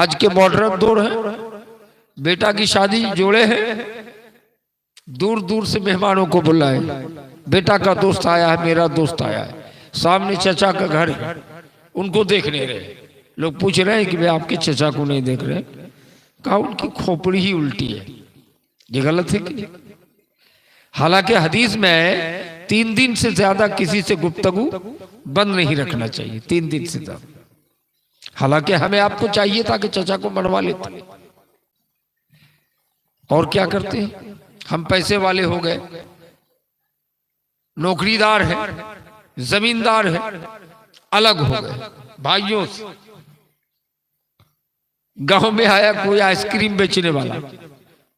آج کے ماڈرن دور ہے، بیٹا کی شادی جوڑے ہیں، دور دور سے مہمانوں کو بلائے، بیٹا کا دوست آیا ہے، میرا دوست آیا ہے، سامنے چچا کا گھر ہے، ان کو دیکھ نہیں رہے، لوگ پوچھ رہے ہیں کہ بھئی آپ کے چچا کو نہیں دیکھ رہے، کہا ان کی کھوپڑی ہی الٹی ہے۔ یہ غلط ہے کہ نہیں؟ حالانکہ حدیث میں 3 دن سے زیادہ کسی سے گفتگو بند نہیں رکھنا چاہیے، 3 دن سے زیادہ۔ حالانکہ ہمیں آپ کو چاہیے تھا کہ چچا کو منوا لیتے، اور کیا کرتے ہیں؟ ہم پیسے والے ہو گئے، نوکری دار ہیں، زمیندار ہیں، الگ ہو گئے بھائیوں سے۔ گاؤں میں آیا کوئی آئس کریم بیچنے والا،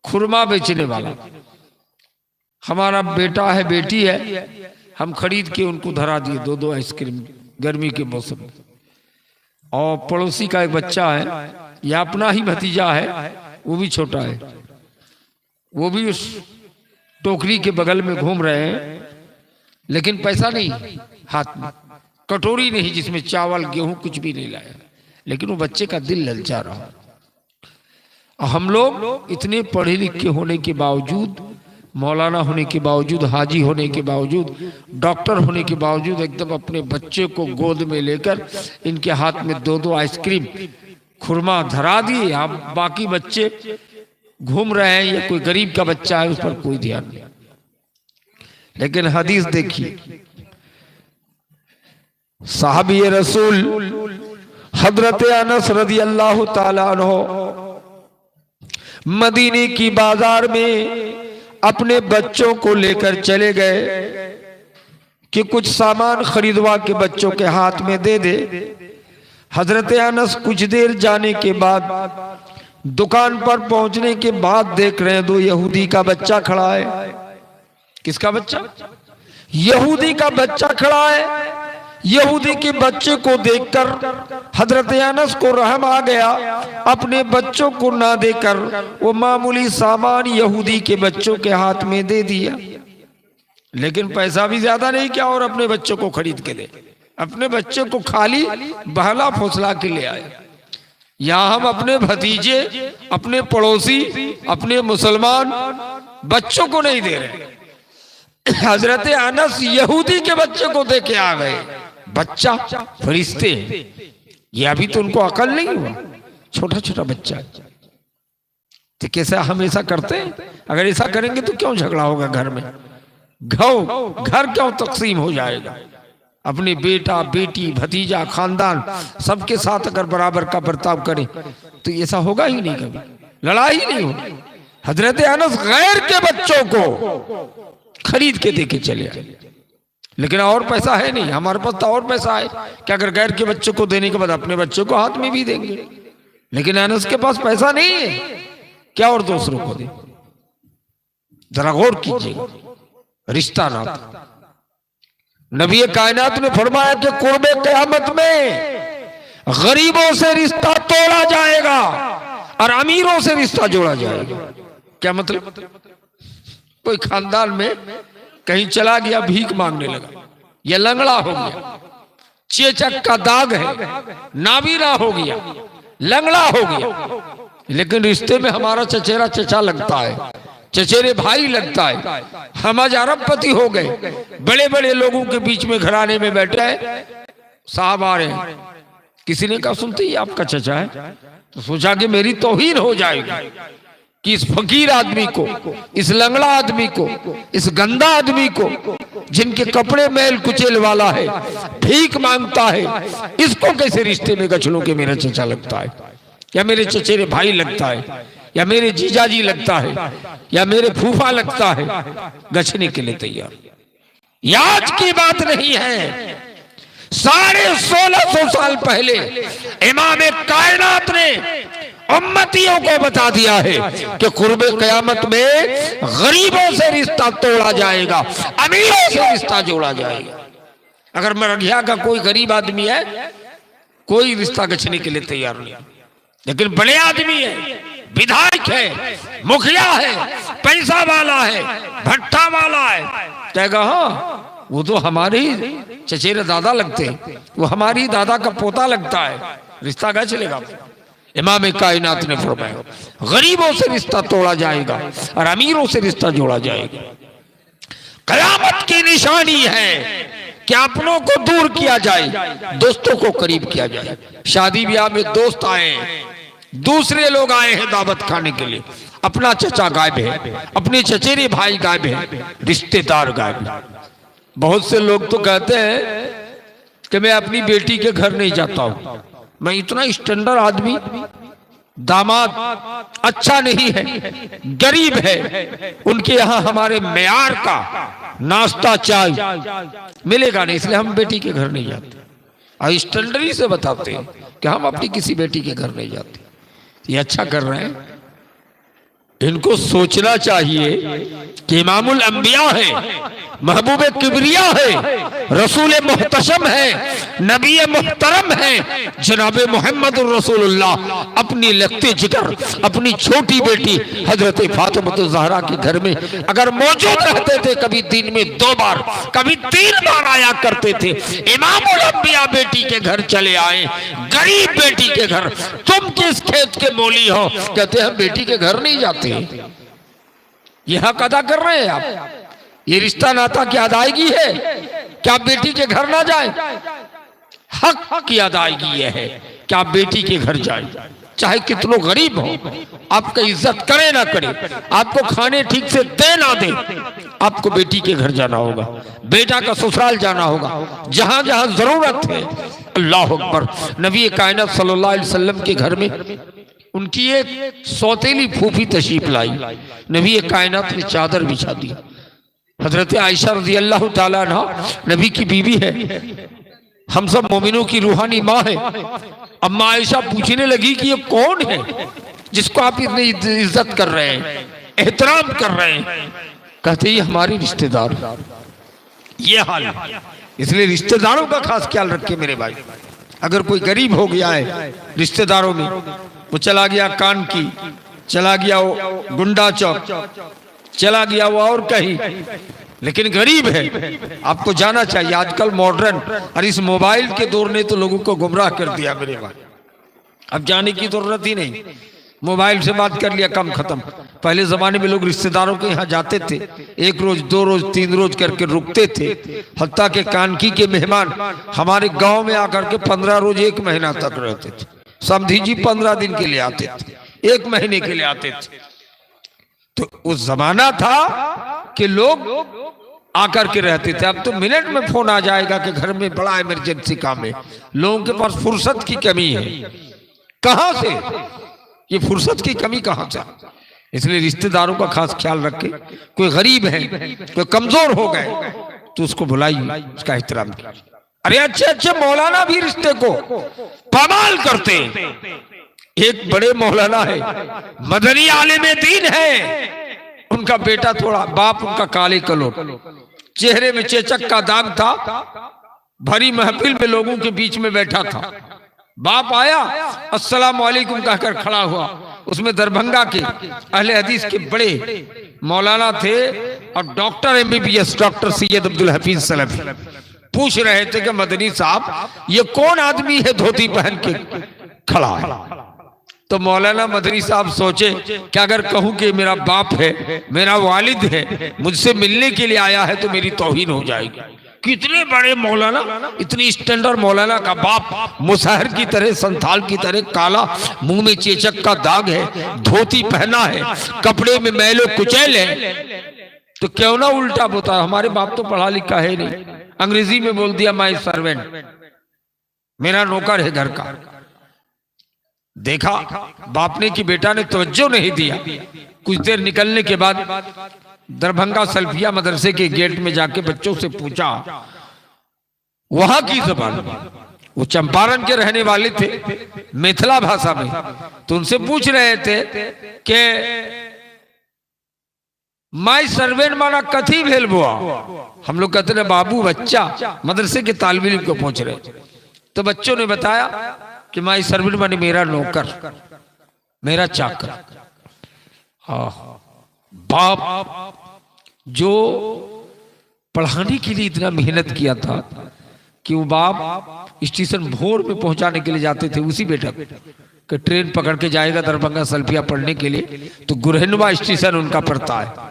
خرما بیچنے والا، ہمارا بیٹا ہے بیٹی ہے، ہم خرید کے ان کو دھرا دیے 2 آئس کریم گرمی کے موسم میں۔ اور پڑوسی کا ایک بچہ ہے یا اپنا ہی بھتیجا ہے، وہ بھی چھوٹا ہے، وہ بھی اس ٹوکری کے بغل میں گھوم رہے ہیں، لیکن پیسہ نہیں ہاتھ میں، کٹوری نہیں جس میں چاول گیہوں کچھ بھی نہیں لایا، لیکن وہ بچے کا دل للچا رہا۔ ہم لوگ اتنے پڑھے لکھے ہونے کے باوجود، مولانا ہونے کے باوجود، حاجی ہونے کے باوجود، ڈاکٹر ہونے کے باوجود، ایک دم اپنے بچے کو گود میں لے کر ان کے ہاتھ میں 2 آئس کریم خرما دھرا دیے۔ اب باقی بچے گھوم رہے ہیں یا کوئی غریب کا بچہ ہے، اس پر کوئی دھیان نہیں۔ لیکن حدیث دیکھیے، صحابی رسول حضرت انس رضی اللہ تعالیٰ عنہ مدینے کی بازار میں اپنے بچوں کو لے کر چلے گئے کہ کچھ سامان خریدوا کے بچوں کے ہاتھ میں دے دے۔ حضرت انس کچھ دیر جانے کے بعد دکان پر پہنچنے کے بعد دیکھ رہے ہیں 2 یہودی کا بچہ کھڑا ہے۔ کس کا بچہ؟ یہودی کا بچہ کھڑا ہے۔ یہودی کے بچے کو دیکھ کر حضرت انس کو رحم آ گیا، اپنے بچوں کو نہ دے کر وہ معمولی سامان یہودی کے بچوں کے ہاتھ میں دے دیا، لیکن پیسہ بھی زیادہ نہیں کیا اور اپنے بچوں کو خرید کے دے، اپنے بچے کو خالی بہلا پھسلا کے لے آئے۔ یہاں ہم اپنے بھتیجے، اپنے پڑوسی، اپنے مسلمان بچوں کو نہیں دے رہے، حضرت انس یہودی کے بچے کو دے کے آ گئے۔ بچہ فرشتے، یہ ابھی تو ان کو عقل نہیں ہوا، چھوٹا چھوٹا بچہ۔ تو کیسا ہم ایسا کرتے ہیں؟ اگر ایسا کریں گے تو کیوں جھگڑا ہوگا گھر میں، گھر کیوں تقسیم ہو جائے گا؟ اپنے بیٹا بیٹی بھتیجا خاندان سب کے ساتھ اگر برابر کا برتاؤ کریں تو ایسا ہوگا ہی نہیں، کبھی لڑائی نہیں ہوگی۔ حضرت انس غیر کے بچوں کو خرید کے دے کے چلے آئے، لیکن اور پیسہ ہے نہیں، ہمارے پاس تو اور پیسہ ہے کہ اگر غیر کے بچوں کو دینے کے بعد اپنے بچوں کو ہاتھ میں بھی دیں گے، لیکن انس کے پاس پیسہ نہیں ہے کیا اور دوسروں کو دیں؟ ذرا غور کیجئے، رشتہ ناتا۔ نبی کائنات نے فرمایا کہ قرب قیامت میں غریبوں سے رشتہ توڑا جائے گا اور امیروں سے رشتہ جوڑا جائے گا۔ کیا مطلب؟ کوئی خاندان میں کہیں چلا گیا بھیک مانگنے لگا، یہ لنگڑا ہو گیا، چیچک کا داغ ہے، نابینا ہو گیا، لنگڑا ہو گیا، لیکن رشتے میں ہمارا چچیرا چچا لگتا ہے، چچیرے بھائی لگتا ہے، ہم آج ارب پتی ہو گئے، بڑے بڑے لوگوں کے بیچ میں گھرانے میں بیٹھے ہیں، صاحب آ رہے ہیں، کسی نے کہا سنتے یہ آپ کا چچا ہے، تو سوچا کہ میری توہین ہو جائے گی کہ اس فقیر آدمی کو، اس لنگڑا آدمی کو، اس گندا آدمی کو جن کے کپڑے میل کچیل والا ہے، بھیک مانگتا ہے، اس کو کیسے رشتے میں گچھلوں کے میرا چچا لگتا ہے، یا میرے چچیرے بھائی لگتا ہے، یا میرے جیجا جی لگتا ہے، یا میرے پھوپھا لگتا ہے، گچھنے کے لیے تیار۔ یہ آج کی بات نہیں ہے، 1650 سال پہلے امام کائنات نے امتیوں کو بتا دیا ہے کہ قرب قیامت میں غریبوں سے رشتہ توڑا جائے گا، امیروں سے رشتہ جوڑا جائے گا۔ اگر مرگھیا کا کوئی غریب آدمی ہے کوئی رشتہ گچھنے کے لیے تیار نہیں، لیکن بڑے آدمی ہے، بدھائک ہے، مکھیا ہے، پیسہ والا ہے، بھٹا والا ہے، کہے گا ہاں وہ تو ہمارے ہی چچیرے دادا لگتے ہیں، وہ ہماری دادا کا پوتا لگتا ہے، رشتہ گچھ لے گا۔ امام کائنات نے فرمایا غریبوں سے رشتہ توڑا جائے گا اور امیروں سے رشتہ جوڑا جائے گا۔ قیامت کی نشانی ہے کہ اپنوں کو دور کیا جائے، دوستوں کو قریب کیا جائے۔ شادی بیاہ میں دوست آئے ہیں، دوسرے لوگ آئے ہیں دعوت کھانے کے لیے، اپنا چچا غائب ہے، اپنے چچیرے بھائی غائب ہیں، رشتہ دار غائب ہیں۔ بہت سے لوگ تو کہتے ہیں کہ میں اپنی بیٹی کے گھر نہیں جاتا ہوں، میں اتنا اسٹینڈرڈ آدمی، داماد اچھا نہیں ہے، غریب ہے، ان کے یہاں ہمارے معیار کا ناشتہ چائے ملے گا نہیں، اس لیے ہم بیٹی کے گھر نہیں جاتے۔ اور اسٹینڈرڈ سے بتاتے ہیں کہ ہم اپنی کسی بیٹی کے گھر نہیں جاتے۔ یہ اچھا کر رہے ہیں، ان کو سوچنا چاہیے کہ امام الانبیاء ہے، محبوب کبریا ہے، رسول محتشم ہے، نبی محترم ہے، جناب محمد الرسول اللہ اپنی لگتے جگر اپنی چھوٹی بیٹی حضرت فاطمہ الزہرا کے گھر میں اگر موجود رہتے تھے، کبھی دن میں 2 بار کبھی 3 بار آیا کرتے تھے۔ امام الانبیاء بیٹی کے گھر چلے آئے، غریب بیٹی کے گھر، تم کس کھیت کے مولی ہو؟ کہتے ہیں بیٹی کے گھر نہیں جاتے۔ یہ حق ادا کر رہے ہیں آپ، یہ رشتہ ناتا کی ادائیگی ہے کہ آپ بیٹی کے گھر نہ جائیں۔ حق کی ادائیگی یہ ہے کہ آپ بیٹی کے گھر جائیں، چاہے کتنوں غریب ہو، آپ کا عزت کرے نہ کرے، آپ کو کھانے ٹھیک سے دے نہ دے، آپ کو بیٹی کے گھر جانا ہوگا، بیٹا کا سسرال جانا ہوگا، جہاں جہاں ضرورت ہے۔ اللہ اکبر۔ نبی کائنات صلی اللہ علیہ وسلم کے گھر میں ان کی ایک سوتیلی پھوپھی تشریف لائی، نبی کائنات نے چادر بچھا دی۔ حضرت عائشہ رضی اللہ تعالیٰ عنہ نبی کی بیوی ہے، ہم سب مومنوں کی روحانی ماں ہے۔ اما عائشہ پوچھنے لگی کہ یہ کون ہے جس کو آپ اتنی عزت کر رہے ہیں، احترام کر رہے ہیں؟ کہتے یہ ہماری رشتہ دار، یہ حال ہے۔ اس لیے رشتہ داروں کا خاص خیال رکھے میرے بھائی۔ اگر کوئی غریب ہو گیا ہے رشتہ داروں میں، وہ چلا گیا کان کی، چلا گیا وہ گنڈا چوک، چلا گیا وہ اور کہیں، لیکن غریب ہے، آپ کو جانا چاہیے۔ آج کل ماڈرن اور اس موبائل کے دور نے تو لوگوں کو گمراہ کر دیا میرے بھائی، اب جانے کی ضرورت ہی نہیں، موبائل سے بات کر لیا، کم ختم۔ پہلے زمانے میں لوگ رشتہ داروں کے یہاں جاتے تھے، 1 روز 2 روز 3 روز کر کے رکتے تھے، حتیٰ کہ کانکی کے مہمان ہمارے گاؤں میں آ کر کے 15 روز 1 مہینہ تک رہتے تھے۔ سمدھی جی 15 دن کے لیے آتے تھے، 1 مہینے کے لیے آتے تھے۔ تو اس زمانہ تھا کہ لوگ آ کر کے رہتے تھے۔ اب تو منٹ میں فون آ جائے گا کہ گھر میں بڑا ایمرجنسی کام ہے۔ لوگوں کے پاس فرصت کی کمی ہے، کہاں سے یہ فرصت کی کمی کہاں سے؟ اس لیے رشتہ داروں کا خاص خیال رکھے۔ کوئی غریب ہے، کوئی کمزور ہو گئے تو اس کو بلائیے، اس کا احترام کیجیے۔ ارے اچھے اچھے مولانا بھی رشتے کو پامال کرتے ہیں۔ ایک بڑے مولانا ہے، مدنی عالم دین ہے، ان کا بیٹا تھوڑا، باپ ان کا کالے کلوٹ، چہرے میں چیچک کا داغ تھا، بھری محفل میں لوگوں کے بیچ میں بیٹھا تھا۔ باپ آیا، السلام علیکم کہہ کر کھڑا ہوا۔ اس میں دربھنگا کے اہل حدیث کے بڑے مولانا تھے اور ڈاکٹر MBBS ڈاکٹر سید عبدالحفیظ سلفی پوچھ رہے تھے کہ مدنی صاحب یہ کون آدمی ہے دھوتی پہن کے کھڑا ہے؟ تو مولانا مدنی صاحب سوچے کہ اگر کہوں کہ میرا باپ ہے، میرا والد ہے، مجھ سے ملنے کے لیے آیا ہے تو میری توہین ہو جائے گی۔ کتنے بڑے مولانا، اتنی اسٹینڈرڈ مولانا کا باپ مسحر کی طرح، سنتھال کی طرح کالا، منہ میں چیچک کا داغ ہے، دھوتی پہنا ہے، کپڑے میں میل و کچیل ہے، تو کیوں نہ الٹا بوتا؟ ہمارے باپ تو پڑھا لکھا ہے نہیں، انگریزی میں بول دیا مائی سروینٹ، میرا نوکر ہے گھر کا۔ دیکھا باپ نے کہ بیٹا نے توجہ نہیں دیا۔ کچھ دیر نکلنے کے بعد دربھنگا سلفیہ مدرسے کے گیٹ میں جا کے بچوں سے پوچھا وہاں کی زبان، وہ چمپارن کے رہنے والے تھے، میتھلا بھاشا میں، تو ان سے پوچھ رہے تھے کہ مائی سروینٹ مانا کتھی بھیل بوا؟ ہم لوگ کہتے ہیں بابو بچہ، مدرسے کے طالب علم کو پوچھ رہے تھے۔ تو بچوں نے بتایا کہ مائی سروینٹ مانے میرا نوکر، میرا چاکر۔ باپ جو پڑھانے کے لیے اتنا محنت کیا تھا کہ وہ باپ اسٹیشن بھور میں پہنچانے کے لیے جاتے تھے اسی بیٹا کو، کہ ٹرین پکڑ کے جائے گا دربھنگہ سلفیہ پڑھنے کے لیے تو گرہنوا اسٹیشن ان کا پڑتا ہے.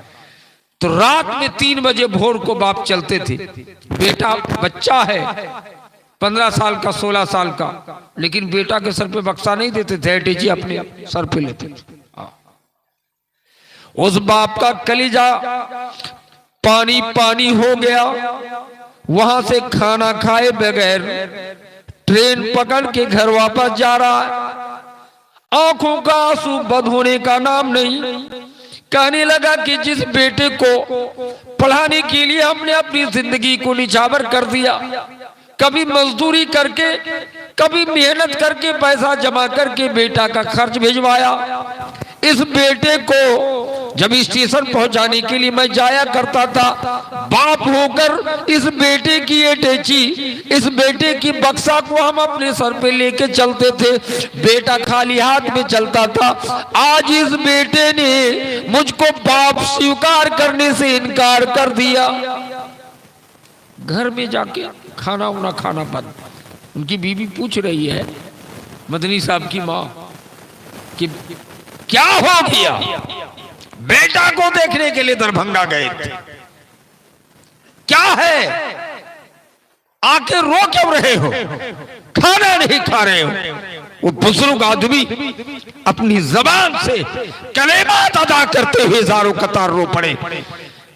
تو رات میں 3 بجے بھور کو باپ چلتے تھے. بیٹا بچہ ہے 15 سال کا 16 سال کا, لیکن بیٹا کے سر پہ بکسا نہیں دیتے تھے, اٹیچی اپنے سر پہ لیتے تھے. اس باپ کا کلیجہ پانی پانی ہو گیا. وہاں سے کھانا کھائے بغیر ٹرین پکڑ کے گھر واپس جا رہا ہے. آنکھوں کا آنسو بند ہونے کا نام نہیں. کہنے لگا کہ جس بیٹے کو پڑھانے کے لیے ہم نے اپنی زندگی کو نچھاور کر دیا, کبھی مزدوری کر کے کبھی محنت کر کے پیسہ جمع کر کے بیٹا کا خرچ بھیجوایا, اس بیٹے کو جب اسٹیشن پہنچانے کے لیے میں جایا کرتا تھا, باپ ہو کر اس بیٹے کی اٹیچی, اس بیٹے کی بکسا کو ہم اپنے سر پہ لے کے چلتے تھے. بیٹا خالی ہاتھ میں چلتا تھا. آج اس بیٹے نے مجھ کو باپ سویکار کرنے سے انکار کر دیا. گھر میں جا کے کھانا وانا کھانا بند. ان کی بیوی پوچھ رہی ہے مدنی صاحب کی ماں کہ کیا ہو گیا؟ بیٹا کو دیکھنے کے لیے دربھنگہ گئے تھے, کیا ہے؟ آ کے رو کیوں رہے ہو؟ کھانا نہیں کھا رہے ہو؟ وہ بزرگ آدمی اپنی زبان سے کلمات ادا کرتے ہوئے زاروں قطار رو پڑے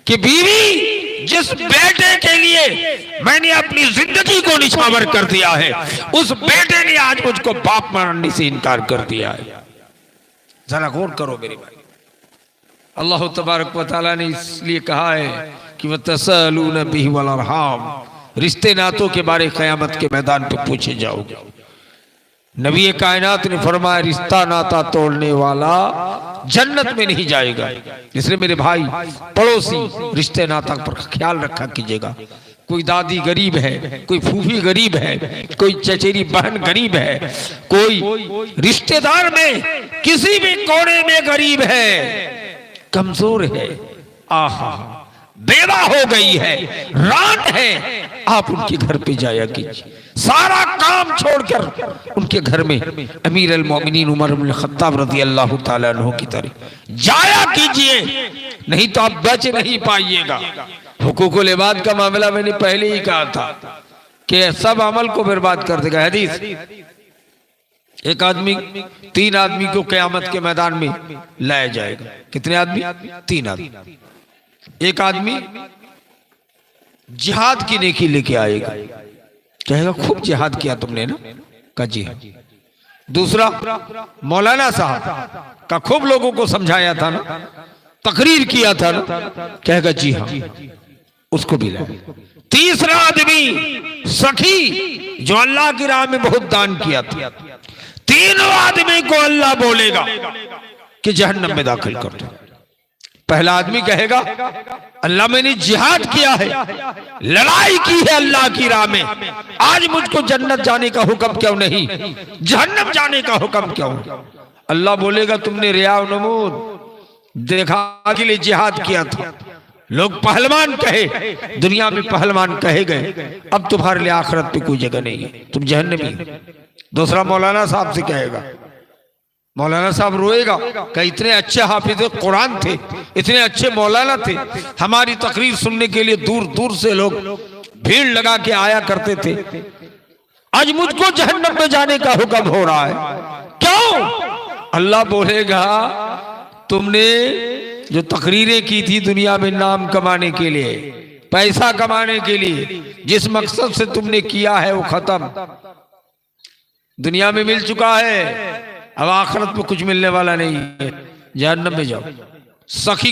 کہ بیوی, جس بیٹے کے لیے میں نے اپنی زندگی کو نچھاور کر دیا ہے, اس بیٹے نے آج مجھ کو باپ ماننے سے انکار کر دیا ہے. ذرا غور کرو میرے بھائی. اللہ تبارک و تعالیٰ نے اس لیے کہا ہے کہ وَتَسَأَلُونَ بِهِ وَالْأَرْحَامَ, رشتے ناتوں کے بارے قیامت کے میدان پہ پوچھے جاؤ گے. نبی کائنات نے فرمایا رشتہ ناتا توڑنے والا جنت میں نہیں جائے گا. اس لیے میرے بھائی پڑوسی رشتے ناتا پر خیال رکھا کیجئے گا. کوئی دادی غریب ہے, کوئی پھوپھی غریب ہے, کوئی چچیری بہن غریب ہے, کوئی رشتہ دار میں کسی بھی کونے میں غریب ہے, کمزور ہے, آہا بیوہ ہو گئی ہے, رات ہے, آپ ان کے گھر پہ جایا کیجئے. سارا کام چھوڑ کر ان کے گھر میں امیر المومنین عمر بن الخطاب رضی اللہ تعالیٰ عنہ کی طرح جایا کیجئے, نہیں تو آپ بچ نہیں پائیے گا. حقوق العباد کا معاملہ میں نے پہلے ہی کہا تھا کہ سب عمل کو برباد کر دے گا. حدیث, ایک آدمی 3 آدمی کو قیامت کے میدان میں لایا جائے گا. کتنے آدمی؟ 3 آدمی. ایک آدمی جہاد کی نیکی لے کے آئے گا, کہے گا خوب جہاد کیا تم نے نا, کہا جی ہاں. دوسرا مولانا صاحب کا خوب لوگوں کو سمجھایا تھا نا, تقریر کیا تھا نا, کہے گا جی ہاں, اس کو بھی لائے. تیسرا آدمی سخی جو اللہ کی راہ میں بہت دان کیا تھا. تینوں آدمی کو اللہ بولے گا کہ جہنم میں داخل کر دو. پہلا آدمی کہے گا اللہ میں نے جہاد کیا ہے, لڑائی کی ہے اللہ کی راہ میں, آج مجھ کو جنت جانے کا حکم کیوں نہیں, جہنم جانے کا حکم کیوں؟ اللہ بولے گا تم نے ریا و نمود دیکھا کے لیے جہاد کیا تھا, لوگ پہلوان کہے, دنیا میں پہلوان کہے گئے, اب تمہارے لیے آخرت پہ کوئی جگہ نہیں ہے, تم جہنمی. دوسرا مولانا صاحب سے کہے گا, مولانا صاحب روئے گا کہ اتنے اچھے حافظ قرآن تھے, اتنے اچھے مولانا تھے, ہماری تقریر سننے کے لیے دور دور سے لوگ بھیڑ لگا کے آیا کرتے تھے, آج مجھ کو جہنم میں جانے کا حکم ہو رہا ہے, کیوں؟ اللہ بولے گا تم نے جو تقریریں کی تھی دنیا میں نام کمانے کے لیے, پیسہ کمانے کے لیے, جس مقصد سے تم نے کیا ہے وہ ختم, دنیا میں مل چکا ہے, اب آخرت میں کچھ ملنے والا نہیں ہے, جہنم میں جاؤ. سخی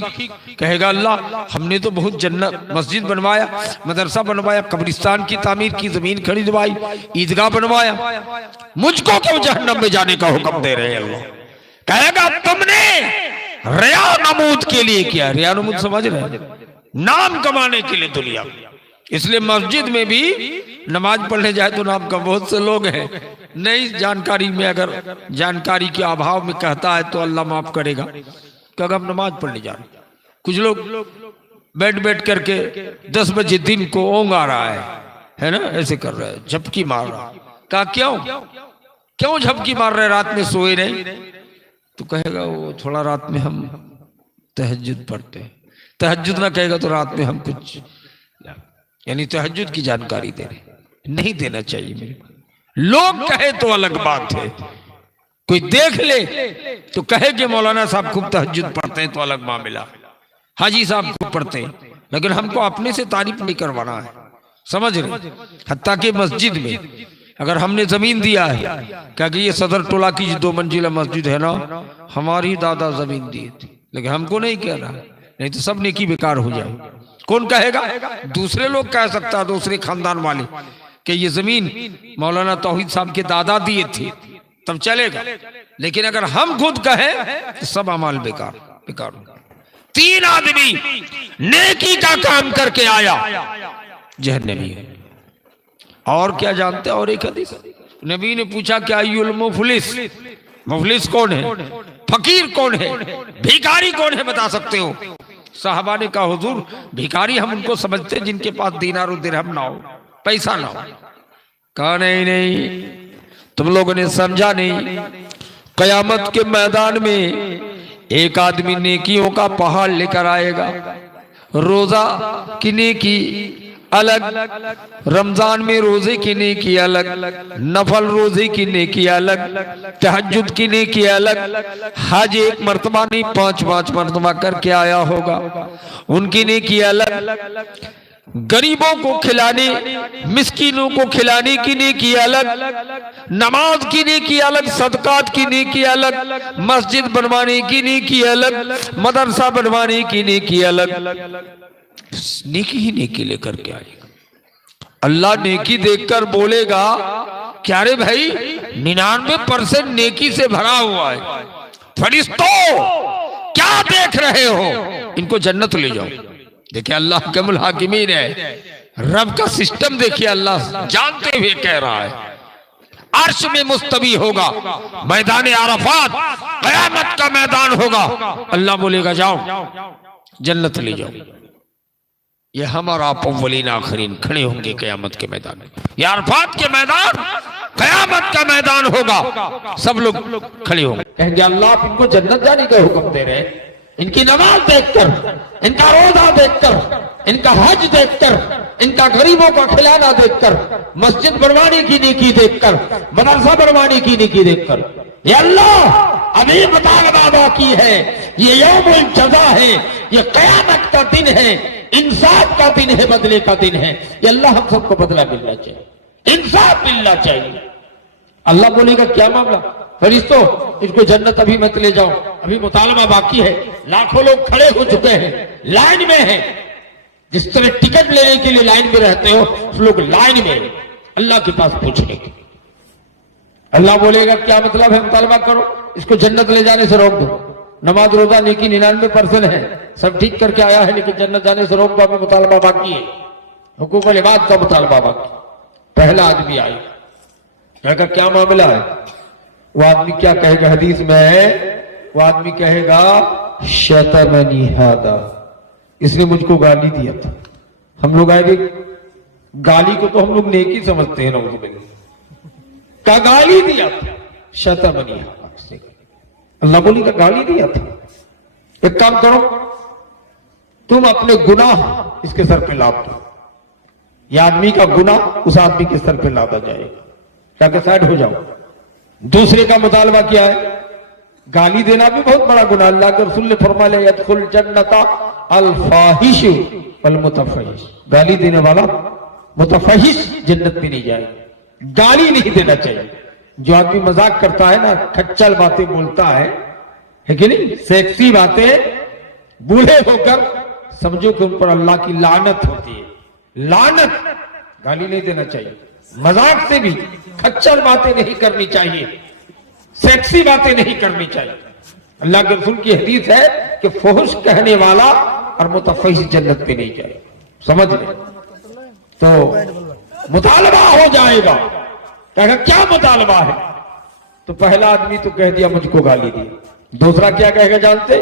کہے گا اللہ ہم نے تو بہت جنت مسجد بنوایا, مدرسہ بنوایا, قبرستان کی تعمیر کی, زمین خریدوائی, عیدگاہ بنوایا, مجھ کو کیوں جہنم میں جانے کا حکم دے رہے ہیں؟ اللہ کہے گا تم نے ریا نمود کے لیے کیا. ریا نمود سمجھ رہے ہیں, نام کمانے کے لیے دنیا. اس لیے مسجد میں بھی نماز پڑھنے جائے تو نام کا بہت سے لوگ ہیں, نہیں جانکاری میں, اگر جانکاری کے ابھاؤ میں کہتا ہے تو اللہ معاف کرے گا کہ اگر ہم نماز پڑھنے جا رہے ہیں. کچھ لوگ بیٹھ کر کے 10 بجے دن کو اونگ آ رہا ہے نا, ایسے کر رہا ہے, جھپکی مار رہا ہے. کہا کیوں؟ کیوں جھپکی مار رہے رات میں سوئے نہیں؟ تو کہے گا وہ تھوڑا رات میں ہم تہجد پڑھتے ہیں. تہجد نہ کہے گا تو رات میں ہم کچھ، یعنی تہجد کی جانکاری دے رہے. نہیں دینا چاہیے میرے کو. لوگ کہے تو الگ بات ہے، کوئی دیکھ لے تو کہے کہ مولانا صاحب خوب تہجد پڑھتے ہیں تو الگ معاملہ، حاجی صاحب خوب پڑھتے ہیں، لیکن ہم کو اپنے سے تعریف نہیں کروانا ہے. سمجھ رہے؟ حتیٰ کہ مسجد میں اگر ہم نے زمین دیا ہے کہ یہ صدر ٹولہ کی جو 2 منزلہ مسجد ہے نا، ہماری دادا زمین دی تھی، لیکن ہم کو نہیں کہہ رہا، نہیں تو سب نیکی بیکار ہو جائے. کون کہے گا؟ دوسرے لوگ کہہ سکتا ہے، دوسرے خاندان والے، کہ یہ زمین مولانا توحید صاحب کے دادا دیے تھے، تب چلے گا. لیکن اگر ہم خود کہیں تو سب اعمال بیکار بیکار ہو. 3 آدمی نیکی کا کام کر کے آیا، جہنمی ہے. اور کیا جانتے؟ اور ایک حدیث نبی نے پوچھا کہ ای المفلس، مفلس کون ہے؟ فقیر کون ہے؟ بھیکاری کون ہے؟ بتا سکتے ہو؟ صحابہ نے کہا حضور بھیکاری ہم ان کو سمجھتے ہیں جن کے پاس دینار و درہم نہ ہو، پیسہ نہ ہو. کہا نہیں، تم لوگوں نے سمجھا نہیں. قیامت کے میدان میں ایک آدمی نیکیوں کا پہاڑ لے کر آئے گا. روزہ کی نیکی الگ، رمضان میں روزے کی نیکی الگ، نفل روزے کی نیکی الگ، تہجد کی نیکی الگ، حج 1 مرتبہ نہیں 5 مرتبہ کر کے آیا ہوگا، ان کی نیکی الگ. غریبوں کو کھلانے، مسکینوں کو کھلانے کی نیکی الگ، نماز کی نیکی الگ، صدقات کی نیکی الگ، مسجد بنوانے کی نیکی الگ، مدرسہ بنوانے کی نیکی الگ. نیکی ہی نیکی لے کر کے آئے گا. اللہ نیکی دیکھ کر بولے گا کیا رے بھائی 99% نیکی سے بھرا ہوا ہے، فرشتوں کیا دیکھ رہے ہو؟ ان کو جنت لے جاؤ. دیکھیں اللہ کم الحاکمین ہے، رب کا سسٹم دیکھیں. اللہ جانتے ہوئے کہہ رہا ہے عرش میں مستوی ہوگا، میدان عرفات قیامت کا میدان ہوگا. اللہ بولے گا جاؤ جنت لے جاؤ. یہ ہم اور آپ اولین آخرین کھڑے ہوں گے قیامت کے میدان میں. یہ عرفات کے میدان قیامت کا میدان ہوگا، سب لوگ کھڑے ہوں گے. کہیں گے اللہ آپ ان کو جنت جانے کا حکم دے رہے ہیں، ان کی نماز دیکھ کر، ان کا روزہ دیکھ کر، ان کا حج دیکھ کر، ان کا غریبوں کا کھلانا دیکھ کر، مسجد بنوانے کی نیکی دیکھ کر، مدرسہ بنوانے کی نیکی دیکھ کر. یہ اللہ ابھی مطالبہ باقی ہے، یہ یوم الجزا ہے، یہ قیامت کا دن ہے، انصاف کا دن ہے، بدلے کا دن ہے. یہ اللہ ہم سب کو بدلہ ملنا چاہیے، انصاف ملنا چاہیے. اللہ بولے گا کیا معاملہ؟ فرشتوں اس کو جنت ابھی مت لے جاؤ، ابھی مطالبہ باقی ہے. لاکھوں لوگ کھڑے ہو چکے ہیں، لائن میں ہیں. جس طرح ٹکٹ لینے کے لیے لائن میں رہتے ہو، اس لوگ لائن میں اللہ کے پاس پوچھنے کے. اللہ بولے گا کیا مطلب ہے؟ مطالبہ کرو، اس کو جنت لے جانے سے روک دو. نماز روزہ نیکی 99% ہے، سب ٹھیک کر کے آیا ہے، لیکن جنت جانے سے روک دو، ابھی مطالبہ باقی ہے، حقوق العباد کا مطالبہ باقی. پہلا آدمی آئے، کہے گا کیا معاملہ ہے؟ وہ آدمی کیا کہے گا؟ حدیث میں ہے وہ آدمی کہے گا شتمنی ھذا، اس نے مجھ کو گالی دیا تھا. ہم لوگ آئے گے، گالی کو تو ہم لوگ نیکی سمجھتے ہیں، نعوذ باللہ، کا گالی دیا تھا. شتمنی ھذا، اللہ بولی کا گالی دیا تھا. ایک کام کرو، تم اپنے گناہ اس کے سر پہ لاد دو. یہ آدمی کا گناہ اس آدمی کے سر پہ لادا جائے گا، تاکہ سائڈ ہو جاؤ. دوسرے کا مطالبہ کیا ہے؟ گالی دینا بھی بہت بڑا گناہ. اللہ کے رسول نے فرمایا یدخل جنت الفاحش والمتفحش، گالی دینے والا متفحش جنت میں نہیں جائے. گالی نہیں دینا چاہیے. جو آدمی مذاق کرتا ہے نا، کھچل باتیں بولتا ہے کہ نہیں، سیکسی باتیں، بوڑھے ہو کر سمجھو کہ ان پر اللہ کی لعنت ہوتی ہے. لعنت، گالی نہیں دینا چاہیے. مذاق سے بھی کھچل باتیں نہیں کرنی چاہیے، سیکسی باتیں نہیں کرنی چاہیے. اللہ کے رسول کی حدیث ہے کہ فحش کہنے والا اور متفحش جنت پہ نہیں جائے. سمجھ لیں تو مطالبہ ہو جائے گا. کہا کیا مطالبہ ہے؟ تو پہلا آدمی تو کہہ دیا مجھ کو گالی دی. دوسرا کیا کہے گا جانتے؟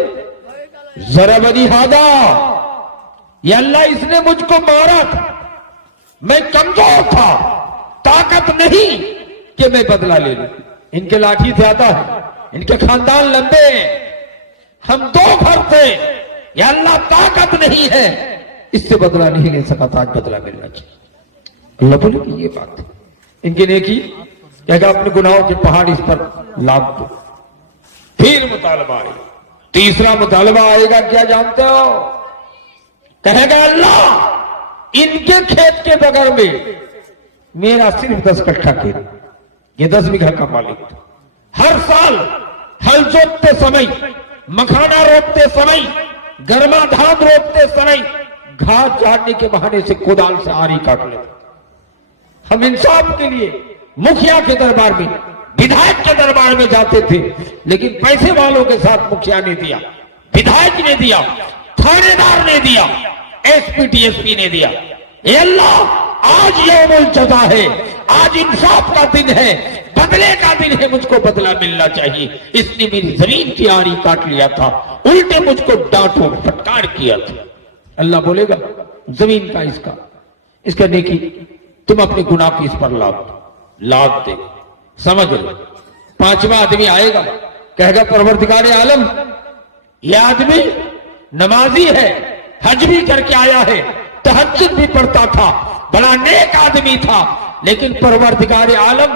ضربنی ھذا، یہ اللہ اس نے مجھ کو مارا تھا، میں کمزور تھا، طاقت نہیں کہ میں بدلہ لے لوں. ان کے لاٹھی زیادہ ہے، ان کے خاندان لمبے ہیں، ہم 2 گھر تھے، یا اللہ طاقت نہیں ہے، اس سے بدلہ نہیں لے سکا تھا، آج بدلہ ملنا چاہیے۔ اللہ بولے کہ یہ بات ہے۔ ان کی نیکی کہ اپنے گناہوں کے پہاڑ اس پر لاد دو۔ پھر مطالبہ آئے گا، تیسرا مطالبہ آئے گا، کیا جانتے ہو؟ کہے گا اللہ ان کے کھیت کے بغیر میں میرا صرف 10 کٹھا کھیت، یہ 10 بیگھہ کا مالک تھا، ہر سال ہل جوتتے سمے، مکھانا روپتے سمے، گرما دھان روپتے سمے گھاس جھاڑنے کے بہانے سے کودال سے آری کاٹ لیتے۔ ہم انصاف کے لیے مکھیا کے دربار میں، ودھائک کے دربار میں جاتے تھے، لیکن پیسے والوں کے ساتھ مکھیا نے دیا، ودھائک نے دیا، تھانے دار نے دیا، S P D S P نے دیا۔ اے اللہ آج یوم الجزا ہے، آج انصاف کا دن ہے، بدلے کا دن ہے، مجھ کو بدلہ ملنا چاہیے۔ اس نے میری زمین کی آری کاٹ لیا تھا، الٹے مجھ کو ڈانٹو پھٹکار کیا تھا۔ اللہ بولے گا زمین کا اس کا نیکی تم اپنے گناہ کی اس پر لاد دے۔ سمجھ لو، 5واں آدمی آئے گا، کہے گا پروردگار عالم یہ آدمی نمازی ہے، حج بھی کر کے آیا ہے، تہجد بھی پڑھتا تھا، بڑا نیک آدمی تھا، لیکن پروردگار عالم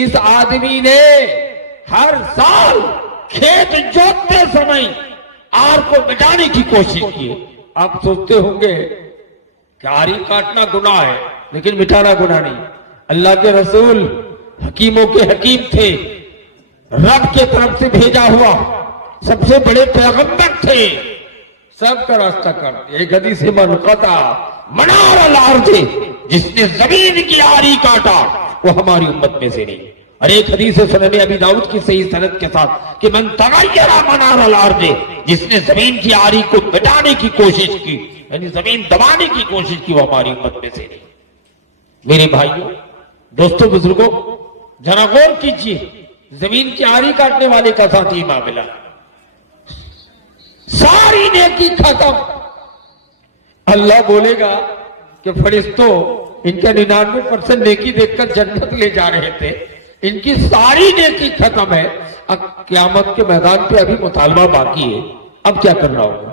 اس آدمی نے ہر سال کھیت جوتتے سمے آر کو مٹانے کی کوشش کی۔ آپ سوچتے ہوں گے کہ آری کاٹنا گناہ ہے لیکن مٹانا گناہ نہیں۔ اللہ کے رسول حکیموں کے حکیم تھے، رب کے طرف سے بھیجا ہوا سب سے بڑے پیغمبر تھے، سب کا راستہ کاٹتے۔ ایک حدیث من قطع منار الارض، جس نے زمین کی آری کاٹا وہ ہماری امت میں سے نہیں۔ اور ایک حدیث سنن ابی داؤد کی صحیح سند کے ساتھ کہ من تغیر منار الارض، جس نے زمین کی آری کو مٹانے کی کوشش کی، یعنی زمین دبانے کی کوشش کی، وہ ہماری امت میں سے نہیں۔ میرے بھائیوں، دوستوں، بزرگوں، ذرا غور کیجیے، زمین کی آری کاٹنے والے کا ساتھ یہ معاملہ، ساری نیکی ختم۔ اللہ بولے گا کہ فرشتوں ان کا 99% نیکی دیکھ کر جنت لے جا رہے تھے، ان کی ساری نیکی ختم ہے، اب قیامت کے میدان پہ ابھی مطالبہ باقی ہے، اب کیا کرنا ہوگا؟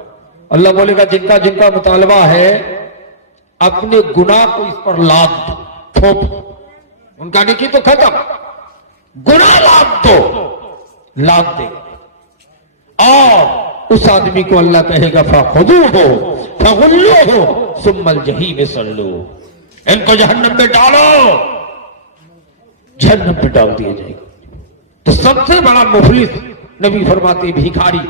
اللہ بولے گا جن کا مطالبہ ہے اپنے گناہ کو اس پر لاد تھوپ، ان کا نیکی تو ختم، گناہ لاد دے، اور اس آدمی کو اللہ کہے گا فَخُذُوهُ فَغُلُّوهُ ثُمَّ الْجَحِيمِ صَلُّوهُ، ان کو جہنم میں ڈالو، جہنم میں ڈال دیا جائے گا۔ تو سب سے بڑا مفلس نبی فرماتے بھیکاری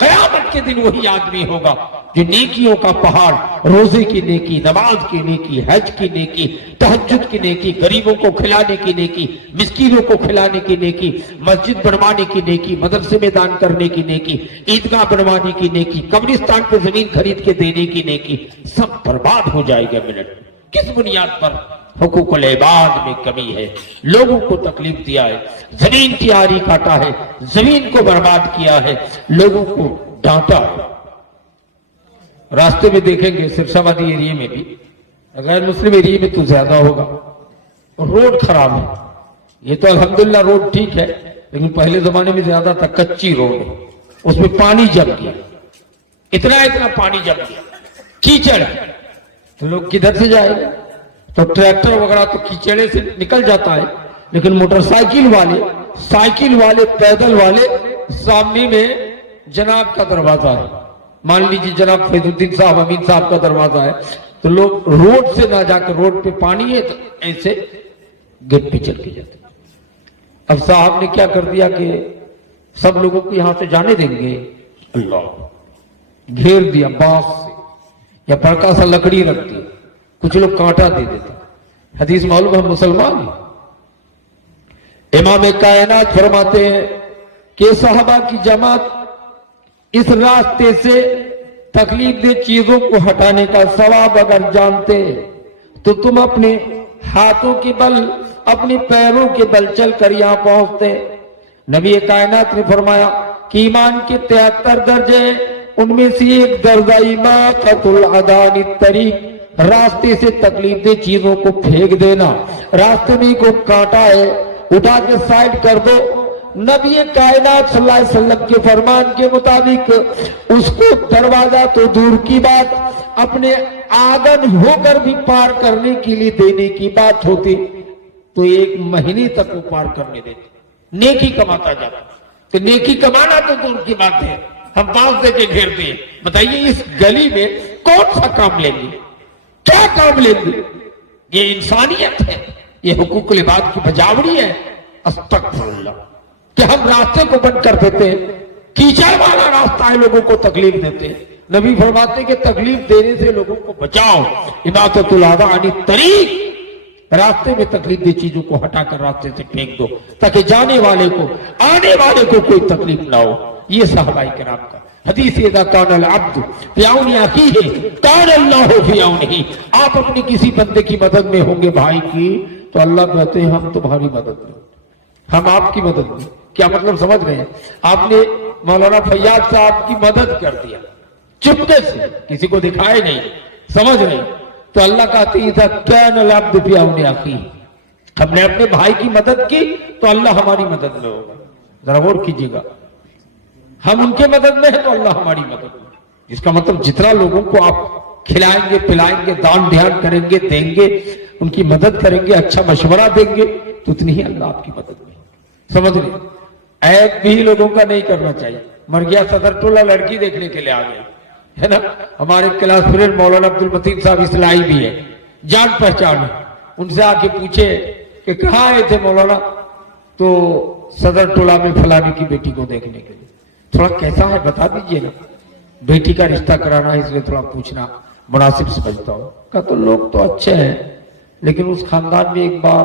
قیامت کے دن وہی آدمی ہوگا جو نیکیوں کا پہاڑ، روزے کی نیکی، نماز کی نیکی، حج کی نیکی، تہجد کی نیکی، غریبوں کو کھلانے کی نیکی، مسکینوں کو کھلانے کی نیکی، مسجد بنوانے کی نیکی، مدرسے میں دان کرنے کی نیکی، عیدگاہ بنوانے کی نیکی، قبرستان پہ زمین خرید کے دینے کی نیکی، سب برباد ہو جائے گا منٹ۔ کس بنیاد پر؟ حقوق العباد میں کمی ہے، لوگوں کو تکلیف دیا ہے، زمین کی آری کاٹا ہے، زمین کو برباد کیا ہے، لوگوں کو ڈانٹا ہے۔ راستے میں دیکھیں گے سرساوادی ایریے میں بھی، غیر مسلم ایریے میں تو زیادہ ہوگا، روڈ خراب ہے۔ یہ تو الحمدللہ روڈ ٹھیک ہے، لیکن پہلے زمانے میں زیادہ تھا کچی روڈ ہے، اس میں پانی جم گیا، اتنا پانی جم گیا، کیچڑ، تو لوگ کدھر سے جائے گا؟ تو ٹریکٹر وغیرہ تو کیچڑے سے نکل جاتا ہے، لیکن موٹر سائیکل والے، پیدل والے، سامنے میں جناب کا دروازہ ہے، مان لیجیے جناب فیض الدین صاحب، امین صاحب کا دروازہ ہے، تو لوگ روڈ سے نہ جا کر، روڈ پہ پانی ہے تو ایسے گیٹ پہ چل کے جاتے۔ اب صاحب نے کیا کر دیا کہ سب لوگوں کو یہاں سے جانے دیں گے، اللہ گھیر دیا بانس سے، یا بڑکا سا لکڑی رکھ دی، کچھ لوگ کانٹا دے دیتے۔ حدیث معلوم ہے مسلمان ہیں۔ امام کائنات فرماتے ہیں کہ صحابہ کی جماعت اس راستے سے تکلیف دہ چیزوں کو ہٹانے کا ثواب اگر جانتے تو تم اپنے ہاتھوں کے بل، اپنے پیروں کے بل چل کر یہاں پہنچتے۔ نبی کائنات نے فرمایا کہ ایمان کے 73 درجے، ان میں سے ایک درجہ اماطۃ الاذى عن الطریق، راستے سے تکلیف دہ چیزوں کو پھینک دینا۔ راستے میں کوئی کانٹا ہے، اٹھا کے سائڈ کر دو. نبی کائنات صلی اللہ علیہ وسلم کے فرمان کے مطابق اس کو دروازہ تو دور کی بات اپنے آنگن ہو کر بھی پار کرنے کے لیے دینے کی بات ہوتی تو 1 مہینے تک وہ پار کرنے دیتے. نیکی کماتا جاتا. تو نیکی کمانا تو دور کی بات ہے, ہم پاس دے کے گھیرتے ہیں. بتائیے اس گلی میں کون سا کام لیں گے, کیا کام لیں گے؟ یہ انسانیت ہے, یہ حقوق العباد کی بجاوڑی ہے. استغفر اللہ کہ ہم راستے کو بند کر دیتے ہیں, کیچڑ والا راستہ ہے, لوگوں کو تکلیف دیتے ہیں. نبی فرماتے کہ تکلیف دینے سے لوگوں کو بچاؤ. اماطۃ الاذی عن الطریق, راستے میں تکلیف دہ چیزوں کو ہٹا کر راستے سے پھینک دو تاکہ جانے والے کو آنے والے کو کوئی تکلیف نہ ہو. یہ صحابہ کرام کا حدیث اذا کان العبد فی عون اخیہ کان اللہ فی عونہ. آپ اپنی کسی بندے کی مدد میں ہوں گے بھائی کی, تو اللہ کہتے ہیں ہم تمہاری مدد میں, ہم آپ کی مدد میں. کیا مطلب سمجھ رہے ہیں؟ آپ نے مولانا فیاض صاحب کی مدد کر دیا چپکے سے, کسی کو دکھائے نہیں, سمجھ رہے ہیں؟ تو اللہ کہتے ہیں اذا کان العبد فی عون اخیہ, ہم نے اپنے بھائی کی مدد کی تو اللہ ہماری مدد میں ہوگا. ذرا غور کیجیے گا, ہم ان کے مدد میں ہیں تو اللہ ہماری مدد میں. اس کا مطلب جتنا لوگوں کو آپ کھلائیں گے, پلائیں گے, دان دھیان کریں گے, دیں گے, ان کی مدد کریں گے, اچھا مشورہ دیں گے, تو اتنی ہی اللہ آپ کی مدد میں. سمجھ رہے؟ عیب بھی لوگوں کا نہیں کرنا چاہیے. مر گیا صدر ٹولہ, لڑکی دیکھنے کے لیے آ گیا ہے نا. ہمارے کلاس فرینڈ مولانا عبد المتین صاحب اصلاحی بھی ہے, جان پہچان ہے. ان سے آ کے پوچھے کہ کہاں آئے تھے مولانا؟ تو صدر ٹولہ میں فلانی کی بیٹی کو دیکھنے کے لیے. تھوڑا کیسا ہے بتا دیجئے نا, بیٹی کا رشتہ کرانا ہے, اس لیے تھوڑا پوچھنا مناسب سمجھتا ہوں. کہا تو لوگ تو اچھے ہیں, لیکن اس خاندان میں ایک بار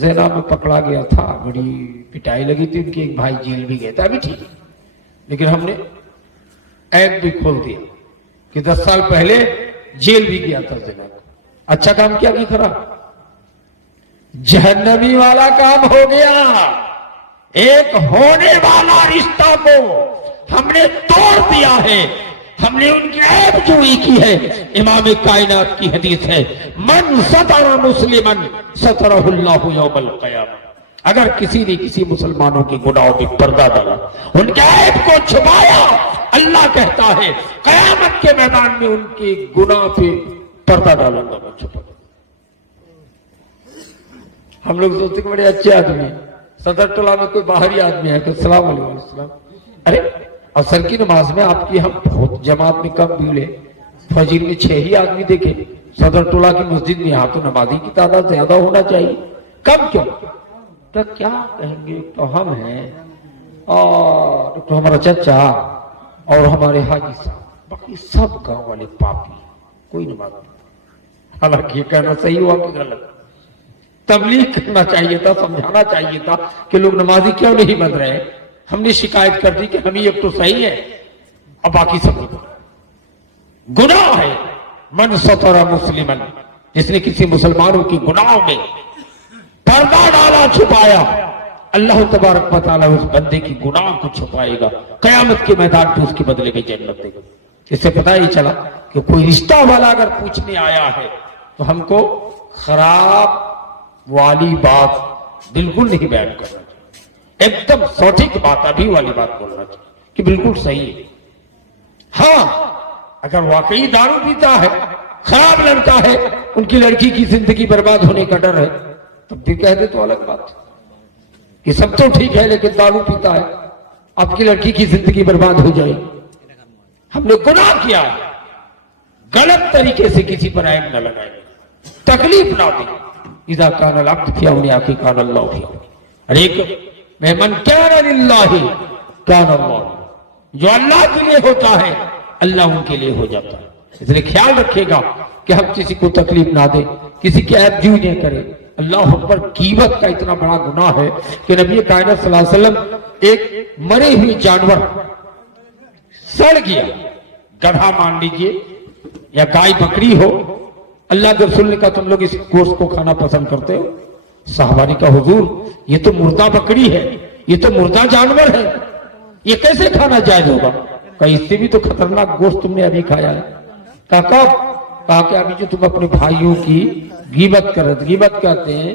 زنا میں پکڑا گیا تھا, بڑی پٹائی لگی تھی, ان کے ایک بھائی جیل بھی گئے تھا. ابھی ٹھیک ہے, لیکن ہم نے ایپ بھی کھول دیا کہ 10 سال پہلے جیل بھی گیا تھا زنا کو. اچھا کام کیا کہ خراب؟ جہنمی والا کام ہو گیا. ایک ہونے والا رشتہ کو ہم نے توڑ دیا ہے, ہم نے ان کی عیب جوئی کی ہے. امام کائنات کی حدیث ہے من ستر مسلمن سترہ اللہ یوم القیامہ. اگر کسی نے کسی مسلمانوں کے گناہوں پہ پردہ ڈالا, ان کے عیب کو چھپایا, اللہ کہتا ہے قیامت کے میدان میں ان کے گناہ پہ پردہ ڈالوں گا میں, چھپا. ہم لوگ سوچتے کہ بڑے اچھے آدمی ہیں, صدر ٹولہ میں کوئی باہری آدمی ہے کہ السلام علیکم السلام. ارے عصر کی نماز میں آپ کی ہم بہت جماعت میں کم بھیڑے, فجر میں 6 ہی آدمی دیکھے. صدر ٹولہ کی مسجد میں یہاں تو نمازی کی تعداد زیادہ ہونا چاہیے, کم کیوں؟ تو کیا کہیں گے, تو ہم ہیں اور تو ہمارا چچا اور ہمارے حاجی صاحب, باقی سب گاؤں والے پاپی, کوئی نماز نہیں. حالانکہ یہ کہنا صحیح ہوا کہ غلط؟ تبلیغ کرنا چاہیے تھا, سمجھانا چاہیے تھا کہ لوگ نمازی کیوں نہیں بن رہے. ہم نے شکایت کر دی کہ ہم ہی ایک تو صحیح ہے اور باقی سب گناہ ہے. من ستر مسلمن, جس نے کسی مسلمانوں کی گناہوں میں پردہ ڈالا, چھپایا, اللہ تبارک و تعالیٰ اس بندے کی گناہ کو چھپائے گا, قیامت کے میدان پہ اس کے بدلے میں جنت دے گا. اس سے پتہ ہی چلا کہ کوئی رشتہ والا اگر پوچھنے آیا ہے تو ہم کو خراب والی بات بالکل نہیں بیان کرنا چاہیے, ایک دم سوٹھک بات, ابھی والی بات بولنا چاہیے کہ بالکل صحیح ہے. ہاں اگر واقعی دارو پیتا ہے, خراب لڑکا ہے, ان کی لڑکی کی زندگی برباد ہونے کا ڈر ہے, تب بھی کہہ دے تو الگ بات کہ سب تو ٹھیک ہے لیکن دارو پیتا ہے, آپ کی لڑکی کی زندگی برباد ہو جائے. ہم نے گناہ کیا ہے, غلط طریقے سے کسی پر عیب نہ لگائے, تکلیف نہ دے. اذا کان العبد فی عون اخیہ کان اللہ فی عونہ. ایک من کان للہ کان اللہ, جو اللہ کے لیے ہوتا ہے اللہ ان کے لیے ہو جاتا ہے. اس لیے خیال رکھے گا کہ ہم کسی کو تکلیف نہ دے, کسی کی عیب جوئی نہ کرے. اللہ اکبر, غیبت کا اتنا بڑا گناہ ہے کہ نبی کائنات صلی اللہ علیہ وسلم ایک مرے ہوئے جانور سڑ گیا, گدھا مان لیجئے یا گائے بکری ہو, اللہ کے رسول نے کہا تم لوگ اس گوشت کو کھانا پسند کرتے ہو؟ صحابہ نے کہا حضور یہ تو مردہ بکری ہے, یہ تو مردہ جانور ہے, یہ کیسے کھانا جائز ہوگا؟ کہا اس سے بھی تو خطرناک گوشت تم نے ابھی کھایا ہے. کہا کب؟ کہا کہ ابھی جو تم اپنے بھائیوں کی غیبت کر رہے. غیبت کہتے ہیں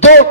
2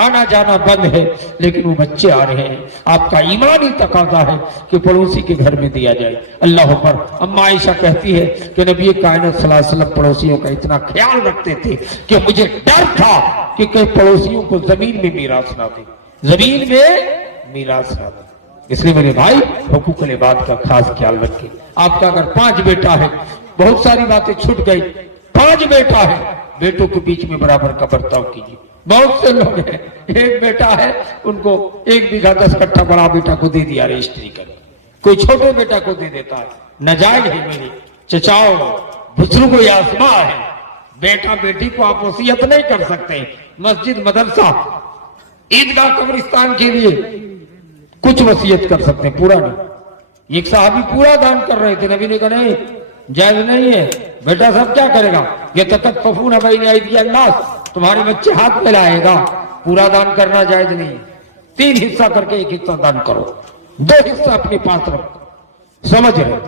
آنا جانا بند ہے، لیکن وہ بچے آ رہے ہیں. آپ کا ایمانی تقاضا ہے کہ پڑوسی کے گھر میں دیا جائے. اللہ اکبر. اما عائشہ کہتی ہے کہ نبی کائنات صلی اللہ علیہ وسلم پڑوسیوں کا اتنا خیال رکھتے تھے کہ مجھے ڈر تھا کہ کئی پڑوسیوں کو زمین میں میراث نہ دے، زمین میں میراث نہ دے. اس لیے میرے بھائی حقوق العباد کا خاص خیال رکھیں. آپ کا اگر 5 بیٹا ہے، بہت ساری باتیں چھوٹ گئی، 5 بیٹا ہے، بیٹوں کے بیچ میں برابر کا برتاؤ کیجیے. بہت سے لوگ ہیں 1 بیٹا ہے، ان کو 1 بیگھہ 10 کٹھا بڑا بیٹا کو دے دیا رجسٹری کر، کوئی چھوٹے بیٹا کو دے دیتا ہے. ناجائز ہے میرے چچاؤ بزرگوں، یہ آسماں ہے. بیٹا بیٹی کو آپ وصیت نہیں کر سکتے. مسجد مدرسہ عیدگاہ قبرستان کے لیے کچھ وصیت کر سکتے ہیں، پورا نہیں. ایک صحابی پورا دان کر رہے تھے، نبی نے کہا نہیں جائز نہیں ہے. بیٹا سب کیا کرے گا؟ یہ تکفون بین ایدی الناس، تمہارے بچے ہاتھ میں لائے گا. پورا دان کرنا جائز نہیں. 3 حصہ کر کے 1 حصہ دان کرو، 2 حصہ اپنے پاس رکھو. سمجھ رہے؟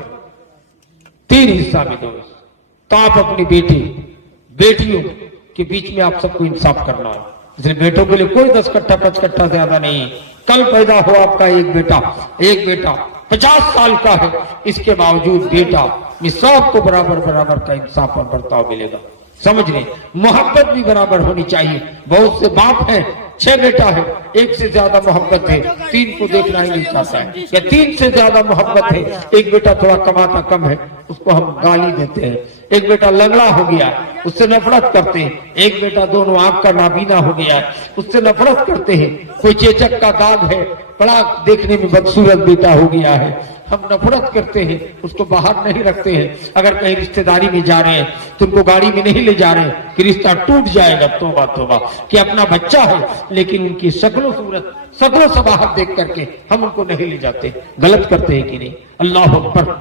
3 حصہ میں 2 حصہ. تو آپ اپنی بیٹیوں کے بیچ میں آپ سب کو انصاف کرنا ہے. اس لیے بیٹوں کے لیے کوئی 10 کٹھا 5 کٹھا زیادہ نہیں. کل پیدا ہو آپ کا ایک بیٹا 50 سال کا ہے، اس کے باوجود بیٹا سب کو برابر کا انصاف اور برتاؤ ملے گا. سمجھ لیں. محبت بھی برابر ہونی چاہیے. بہت سے باپ ہیں 6 بیٹا ہے، 1 سے زیادہ محبت ہے، 3 کو دیکھنا ہی نہیں چاہتا ہے. یا 3 سے زیادہ محبت ہے، 1 بیٹا تھوڑا کماتا کم ہے، اس کو ہم گالی دیتے ہیں. 1 بیٹا لنگڑا ہو گیا، اس سے نفرت کرتے ہیں. 1 بیٹا دونوں آنکھ کا نابینا ہو گیا، اس سے نفرت کرتے ہیں. کوئی چیچک کا داغ ہے، بڑا دیکھنے میں بدصورت بیٹا ہو گیا ہے، ہم نفرت کرتے ہیں، اس کو باہر نہیں رکھتے ہیں. اگر کہیں رشتہ داری میں جا رہے ہیں تو ان کو گاڑی میں نہیں لے جا رہے ہیں کہ رشتہ ٹوٹ جائے گا. توبہ توبہ کہ اپنا بچہ ہے لیکن ان کی شکل و صورت، شکل و صباحت دیکھ کر کے ہم ان کو نہیں لے جاتے. غلط کرتے ہیں کہ نہیں؟ اللہ اکبر.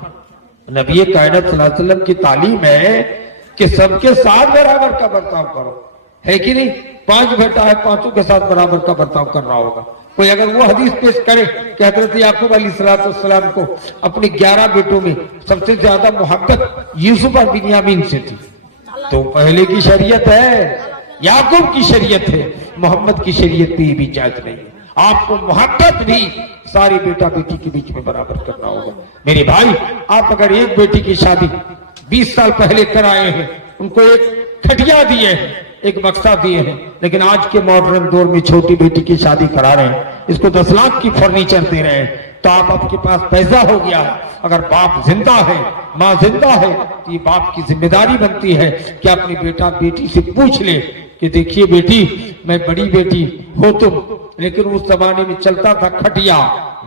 نبی کائنات صلی اللہ علیہ وسلم کی تعلیم ہے کہ سب کے ساتھ برابر کا برتاؤ کرو، ہے کہ نہیں؟ 5 بیٹا ہے، 5 کے ساتھ برابر کا برتاؤ کر رہا ہوگا. کوئی اگر وہ حدیث پیش کرے کہ حضرت یعقوب علیہ السلام کو اپنے 11 بیٹوں میں سب سے زیادہ محبت یوسف اور بنیامین سے تھی، تو پہلے کی شریعت ہے، یعقوب کی شریعت ہے، محمد کی شریعت بھی بھی جائز نہیں. آپ کو محبت بھی ساری بیٹا بیٹی کے بیچ میں برابر کرنا ہوگا. میرے بھائی آپ اگر ایک بیٹی کی شادی 20 سال پہلے کرائے ہیں، ان کو ایک کھٹیا دیے ہیں، ایک بکسا دیے ہیں، لیکن آج کے ماڈرن دور میں چھوٹی بیٹی کی شادی کرا رہے ہیں، اس کو 10 لاکھ کی فرنیچر دے رہے ہیں، تو آپ کے پاس پیسہ ہو گیا ہے. اگر باپ زندہ ہے، ماں زندہ ہے، تو یہ باپ کی ذمہ داری بنتی ہے کہ اپنی بیٹا بیٹی سے پوچھ لے کہ دیکھیے بیٹی، میں بڑی بیٹی ہو تم، لیکن اس زمانے میں چلتا تھا کھٹیا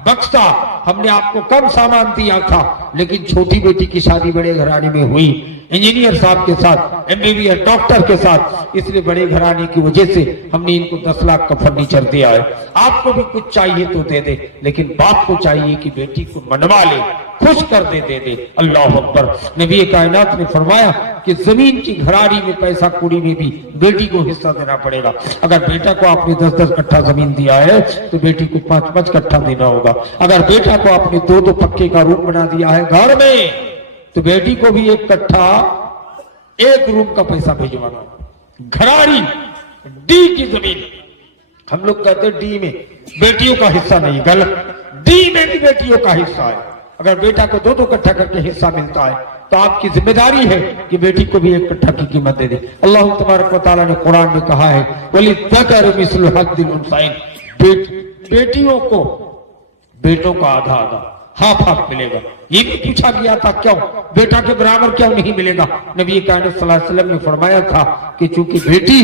بکسا، ہم نے آپ کو کم سامان دیا تھا، لیکن چھوٹی بیٹی کی شادی بڑے گھرانے میں ہوئی، انجینئر صاحب کے ساتھ، MBBS ڈاکٹر کے ساتھ، اس لیے بڑے گھرانے کی وجہ سے ہم نے ان کو 10 لاکھ کا فرنیچر دیا ہے. آپ کو بھی کچھ چاہیے تو دے دے، لیکن باپ کو چاہیے کہ بیٹی کو منوا لے، خوش کر دے دے. اللہ اکبر. نبی کائنات نے فرمایا کہ زمین کی گھراری میں پیسہ کوڑی میں بھی بیٹی کو حصہ دینا پڑے گا. اگر بیٹا کو آپ نے 10 کٹھا زمین دیا ہے تو بیٹی کو 5 کٹھا دینا ہوگا. اگر بیٹا کو آپ نے 2 پکے کا روم بنا دیا ہے گھر میں تو بیٹی کو بھی 1 کٹھا 1 روم کا پیسہ بھیجوانا. گھراری ڈی کی زمین، ہم لوگ کہتے ہیں ڈی میں بیٹیوں کا حصہ نہیں، غلط. ڈی میں بھی بیٹیوں کا حصہ ہے. اگر بیٹا کو 2 کٹھا کر کے حصہ ملتا ہے تو آپ کی ذمہ داری ہے کہ بیٹی کو بھی 1 کٹھا کی قیمت دے دے. اللہ تبارک و تعالیٰ نے قرآن میں کہا ہے وَلِلذَّكَرِ مِثْلُ حَظِّ الْأُنثَيَيْنِ، بیٹیوں کو بیٹوں کا آدھا ہاف ملے گا. یہ بھی پوچھا گیا تھا کیوں بیٹا کے برابر کیوں نہیں ملے گا؟ نبی کائنات صلی اللہ علیہ وسلم نے فرمایا تھا کہ چونکہ بیٹی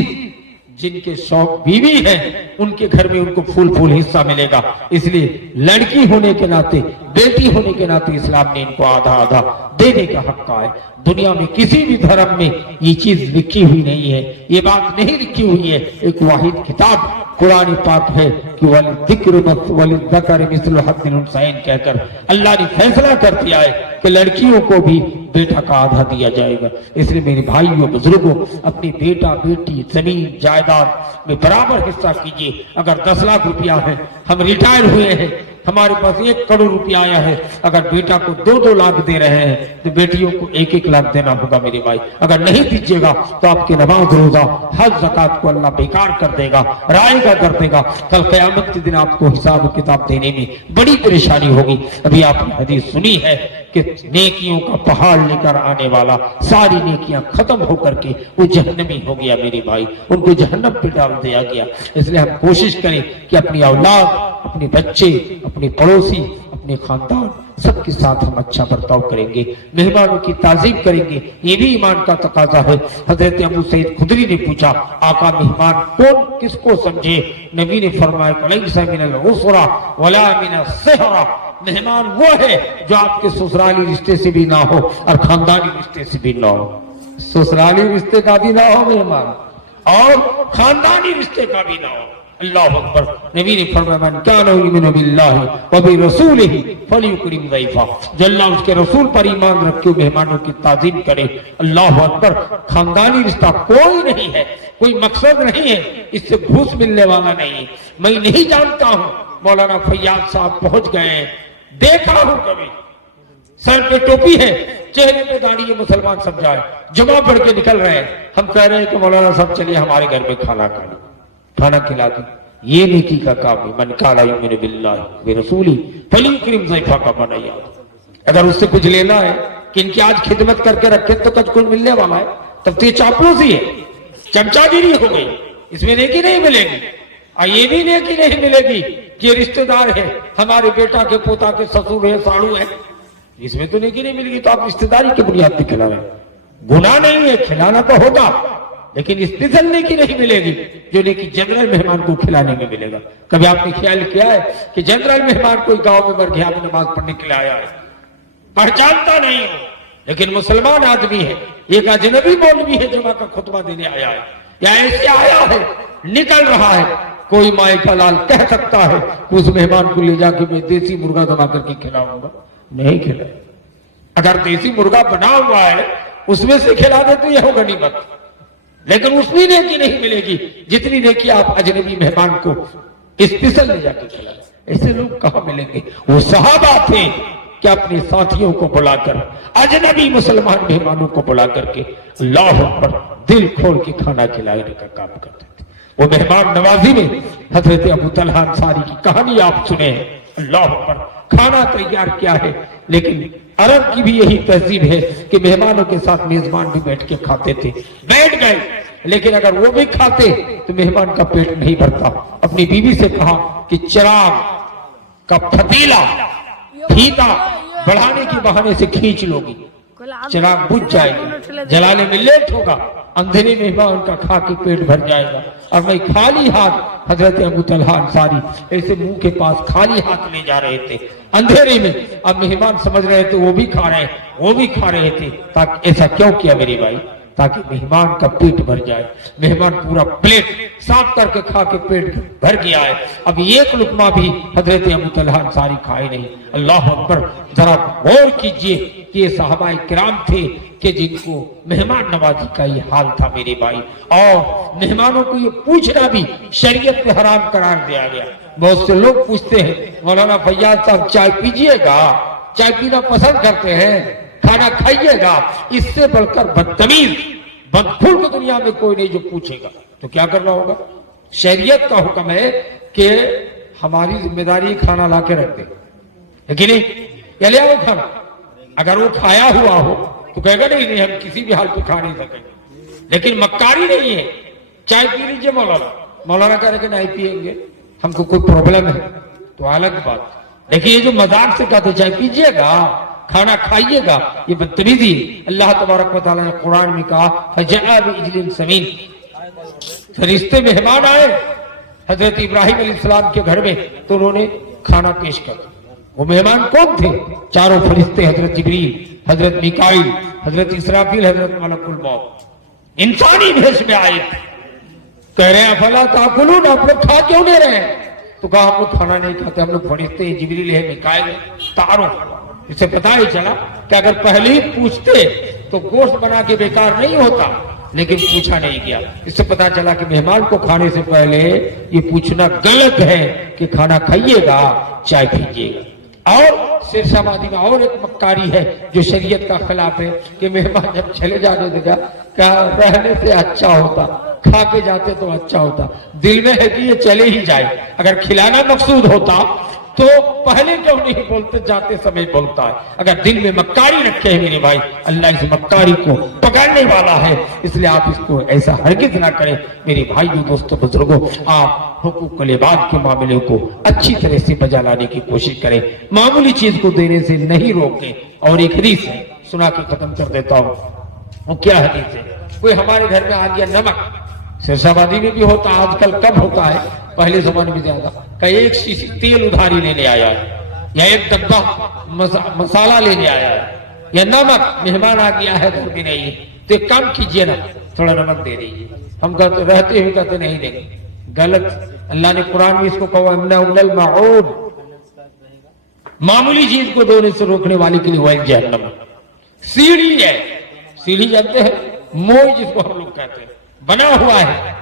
جن کے شوق بیوی ہیں ان کے گھر میں ان کو پھول حصہ ملے گا، اس لیے لڑکی ہونے کے ناطے، بیٹی ہونے کے ناطے اسلام نے ان کو آدھا دینے کا حق کہا ہے. دنیا میں کسی بھی دھرم میں یہ چیز لکھی ہوئی نہیں ہے، یہ بات نہیں لکھی ہوئی ہے. ایک واحد کتاب قرآن پاک ہے کہ وَلِلذَّكَرِ مِثْلُ حَظِّ الْأُنثَيَيْنِ کہہ کر اللہ نے فیصلہ کر دیا ہے کہ لڑکیوں کو بھی بیٹا کا آدھا دیا جائے گا. اس لیے میرے بھائیوں بزرگوں، اپنی بیٹا بیٹی زمین جائیداد میں برابر حصہ کیجیے. اگر 10 لاکھ روپیہ ہے، ہم ریٹائر ہوئے ہیں، ہمارے پاس 1 کروڑ روپیہ آیا ہے، اگر بیٹا کو 2-2 لاکھ دے رہے ہیں تو بیٹیوں کو 1-1 لاکھ دینا ہوگا میرے بھائی۔ اگر نہیں دیجیے گا تو آپ کی نماز روزہ حج زکات کو اللہ بیکار کر دے گا، رائے گا کر دے گا۔ کل قیامت کے دن آپ کو حساب و کتاب دینے میں بڑی پریشانی ہوگی۔ ابھی آپ نے حدیث سنی ہے کہ نیکیوں کا پہاڑ لے کر آنے والا ساری نیکیاں ختم ہو کر کے وہ جہنمی ہو گیا میرے بھائی، ان کو جہنم پہ ڈال دیا گیا۔ اس لیے ہم کوشش کریں کہ اپنی اولاد، اپنے بچے، اپنے پڑوسی، اپنے خاندان سب کے ساتھ ہم اچھا برتاؤ کریں گے، مہمانوں کی تعظیم کریں گے، یہ بھی ایمان کا تقاضا ہے۔ حضرت ابو سعید خدری نے پوچھا آقا مہمان کون کس کو سمجھے؟ نبی نے فرمایا لیس من العسرہ ولا من الصہرہ، مہمان وہ ہے جو آپ کے سسرالی رشتے سے بھی نہ ہو اور خاندانی رشتے سے بھی نہ ہو۔ سسرالی رشتے کا بھی نہ ہو مہمان اور خاندانی رشتے کا بھی نہ ہو۔ اللہ اکبر۔ نبی نے فرمایا من کان یؤمن باللہ وبرسولہ فلیکرم ضیفہ، جو اللہ اس کے رسول پر ایمان رکھے مہمانوں کی تعظیم کرے۔ اللہ اکبر۔ خاندانی رشتہ کوئی نہیں ہے، کوئی مقصد نہیں ہے، اس سے گھوس ملنے والا نہیں ہے۔ میں نہیں جانتا ہوں مولانا فیاض صاحب پہنچ گئے ہیں، دیکھا ہوں کبھی، سر پہ ٹوپی ہے، چہرے پہ داڑھی ہے، مسلمان سب جائے، جمعہ پڑھ کے نکل رہے ہیں، ہم کہہ رہے ہیں کہ مولانا صاحب چلیے ہمارے گھر میں کھانا کھائیں، کھانا کھلا دیں۔ یہ نیکی کا کام ہے۔ من کان یؤمن باللہ ورسولہ فلیکرم ضیفہ کا منع یاد۔ اگر اس سے کچھ لینا ہے کہ ان کی آج خدمت کر کے رکھے تو کچھ کچھ ملنے والا ہے، تب تو یہ چاپلوسی ہے، چمچا گیری ہو گئی، اس میں نیکی نہیں ملے گی۔ اور یہ بھی نیکی نہیں ملے گی کہ یہ رشتہ دار ہے، ہمارے بیٹا کے پوتا کے سسر ہے، ساڑو ہے، اس میں تو نیکی نہیں ملے گی۔ تو آپ رشتہ داری کی بنیاد پہ کھلا رہے ہیں، گناہ نہیں ہے، کھلانا تو ہوگا، لیکن اسپیشل نیکی نہیں ملے گی جو نیکی جنرل مہمان کو کھلانے میں ملے گا۔ کبھی آپ نے خیال کیا ہے کہ جنرل مہمان کوئی گاؤں میں مر گیا میں نماز پڑھنے کے لیے آیا ہے، پہچانتا نہیں ہو، لیکن مسلمان آدمی ہے، ایک اجنبی مولوی ہے جمعہ کا خطبہ دینے آیا ہے یا ایسے آیا ہے نکل رہا ہے، کوئی مائی کا لال کہہ سکتا ہے کہ اس مہمان کو لے جا کے میں دیسی مرغا دبا کر کے کھلاؤں گا؟ نہیں کھلائے۔ اگر دیسی مرغا بنا ہوا ہے اس میں سے کھلا دے تو یہ ہوگا غنیمت، لیکن اس میں نیکی نہیں ملے گی جتنی نیکی آپ اجنبی مہمان کو اسپیشل لے جا کے کھلائیں۔ ایسے لوگ کہاں ملیں گے؟ وہ صحابہ تھے کہ اپنے ساتھیوں کو بلا کر، اجنبی مسلمان مہمانوں کو بلا کر کے اللہ اکبر دل کھول کے کھانا کھلانے کا کام کرتے تھے۔ وہ مہمان نوازی میں حضرت ابو طلحہ انصاری کی کہانی آپ سنے ہیں۔ اللہ اکبر۔ کھانا تیار کیا ہے، لیکن عرب کی بھی یہی تہذیب ہے کہ مہمانوں کے ساتھ میزبان بھی بیٹھ کے کھاتے تھے، بیٹھ گئے، لیکن اگر وہ بھی کھاتے تو مہمان کا پیٹ نہیں بھرتا۔ اپنی بیوی سے کہا کہ چراغ کا پھتیلا پھیتا بڑھانے کی بہانے سے کھینچ لو گی، چراغ بجھ جائے گا، جلانے میں لیٹ ہوگا، اندھیرے میں ان کا کھا کے پیٹ بھر جائے گا۔ اور میں خالی ہاتھ، حضرت ابو طلحہ انصاری ایسے منہ کے پاس خالی ہاتھ لے جا رہے تھے اندھیرے میں۔ اب مہمان سمجھ رہے تھے وہ بھی کھا رہے ہیں، وہ بھی کھا رہے تھے، تاکہ ایسا کیوں کیا میرے بھائی؟ تاکہ مہمان کا پیٹ بھر جائے۔ مہمان پورا پلیٹ صاف کر کے کھا کے پیٹ بھر گیا ہے، اب ایک لقمہ بھی حضرت ابو طلحہ انصاری کھائے نہیں۔ اللہ اکبر۔ ذرا غور کیجئے کہ یہ صحابہ کرام تھے کہ جن کو مہمان نوازی کا یہ حال تھا میرے بھائی، اور مہمانوں کو یہ پوچھنا بھی شریعت میں حرام قرار دیا گیا۔ بہت سے لوگ پوچھتے ہیں مولانا فیاض صاحب چائے پیجئے گا، چائے پینا پسند کرتے ہیں، کھانا کھائیے گا، اس سے بڑھ کر بدتمیز بدخلق دنیا میں کوئی نہیں جو پوچھے گا۔ تو کیا کرنا ہوگا؟ شریعت کا حکم ہے کہ ہماری ذمہ داری کھانا لا کے رکھ دے، لیکن یا لے آؤ کھانا۔ اگر وہ کھایا ہوا ہو تو کہے گا نہیں ہم کسی بھی حال پہ کھا نہیں سکیں گے، لیکن مکاری نہیں ہے۔ چائے پی لیجیے مولانا، مولانا کہہ رہے کہ نہیں پیئیں گے، ہم کو کوئی پرابلم ہے تو الگ بات، لیکن یہ جو مذاق سے کہتے چائے پیجیے گا، کھانا کھائیے گا، یہ بدتمیزی۔ اللہ تبارک و تعالیٰ نے قرآن میں کہا فَجَاءَ بِعِجْلٍ سَمِينٍ، فرشتے مہمان آئے حضرت ابراہیم علیہ السلام کے گھر میں تو انہوں نے کھانا پیش کر۔ وہ مہمان کون تھے؟ چاروں فرشتے، حضرت جبریل، حضرت میکائیل، حضرت اسرافیل، حضرت ملک الموت، انسانی بھیش میں آئے تھے۔ کہہ رہے ہیں افلا تاکلون، آپ لوگ کھا کیوں نہیں رہے؟ تو کہا ہم لوگ کھانا نہیں کھاتے، ہم لوگ فرشتے ہیں، جبریل ہے، میکائیل ہے۔ تعارف، اس سے پتہ ہی چلا کہ اگر پہلے ہی پوچھتے تو گوشت بنا کے بیکار نہیں ہوتا، لیکن پوچھا نہیں گیا۔ اس سے پتہ چلا کہ مہمان کو کھانے سے پہلے یہ پوچھنا غلط ہے کہ کھانا کھائیے گا چائے پیجیے گا۔ اور سرسابادی میں اور ایک مکاری ہے جو شریعت کا خلاف ہے کہ مہمان جب چلے جانے دیگا کہ رہنے سے اچھا ہوتا، کھا کے جاتے تو اچھا ہوتا، دل میں ہے کہ یہ چلے ہی جائے۔ اگر کھلانا مقصود ہوتا تو پہلے کیوں نہیں بولتے، جاتے سمے بولتا ہے۔ اگر دل میں مکاری رکھے ہیں میرے بھائی، اللہ اس مکاری کو پکڑنے والا ہے، اس لیے آپ اس کو ایسا ہرگز نہ کریں۔ میرے بھائیوں، دوستوں، بزرگوں، آپ حقوق العباد کے معاملے کو اچھی طرح سے بجا لانے کی کوشش کریں، معمولی چیز کو دینے سے نہیں روکیں۔ اور ایک حدیث ہے، سنا کے ختم کر دیتا ہوں۔ وہ کیا حدیث ہے؟ کوئی ہمارے گھر میں آ گیا نمک، سرسابادی میں بھی ہوتا، آج کل کم ہوتا ہے، پہلے زمانے میں زیادہ، کہ ایک شیشی تیل ادھاری لینے آیا ہے، یا ایک ڈبہ مسالہ لینے آیا ہے، یا نمک مہمان آ گیا ہے گھر میں نہیں، تو ایک کام کیجئے نا، تھوڑا نمک دے دیجیے۔ ہم کہتے رہتے ہوئے کہتے نہیں دیں گے، غلط۔ اللہ نے قرآن میں اس کو کہا امنعوا المعون، معمولی چیز کو دینے سے روکنے والے کے لیے وہی جہنم۔ سیڑھی ہے، سیڑھی جانتے ہیں، موئی جس کو ہم لوگ کہتے ہیں، بنا ہوا ہے،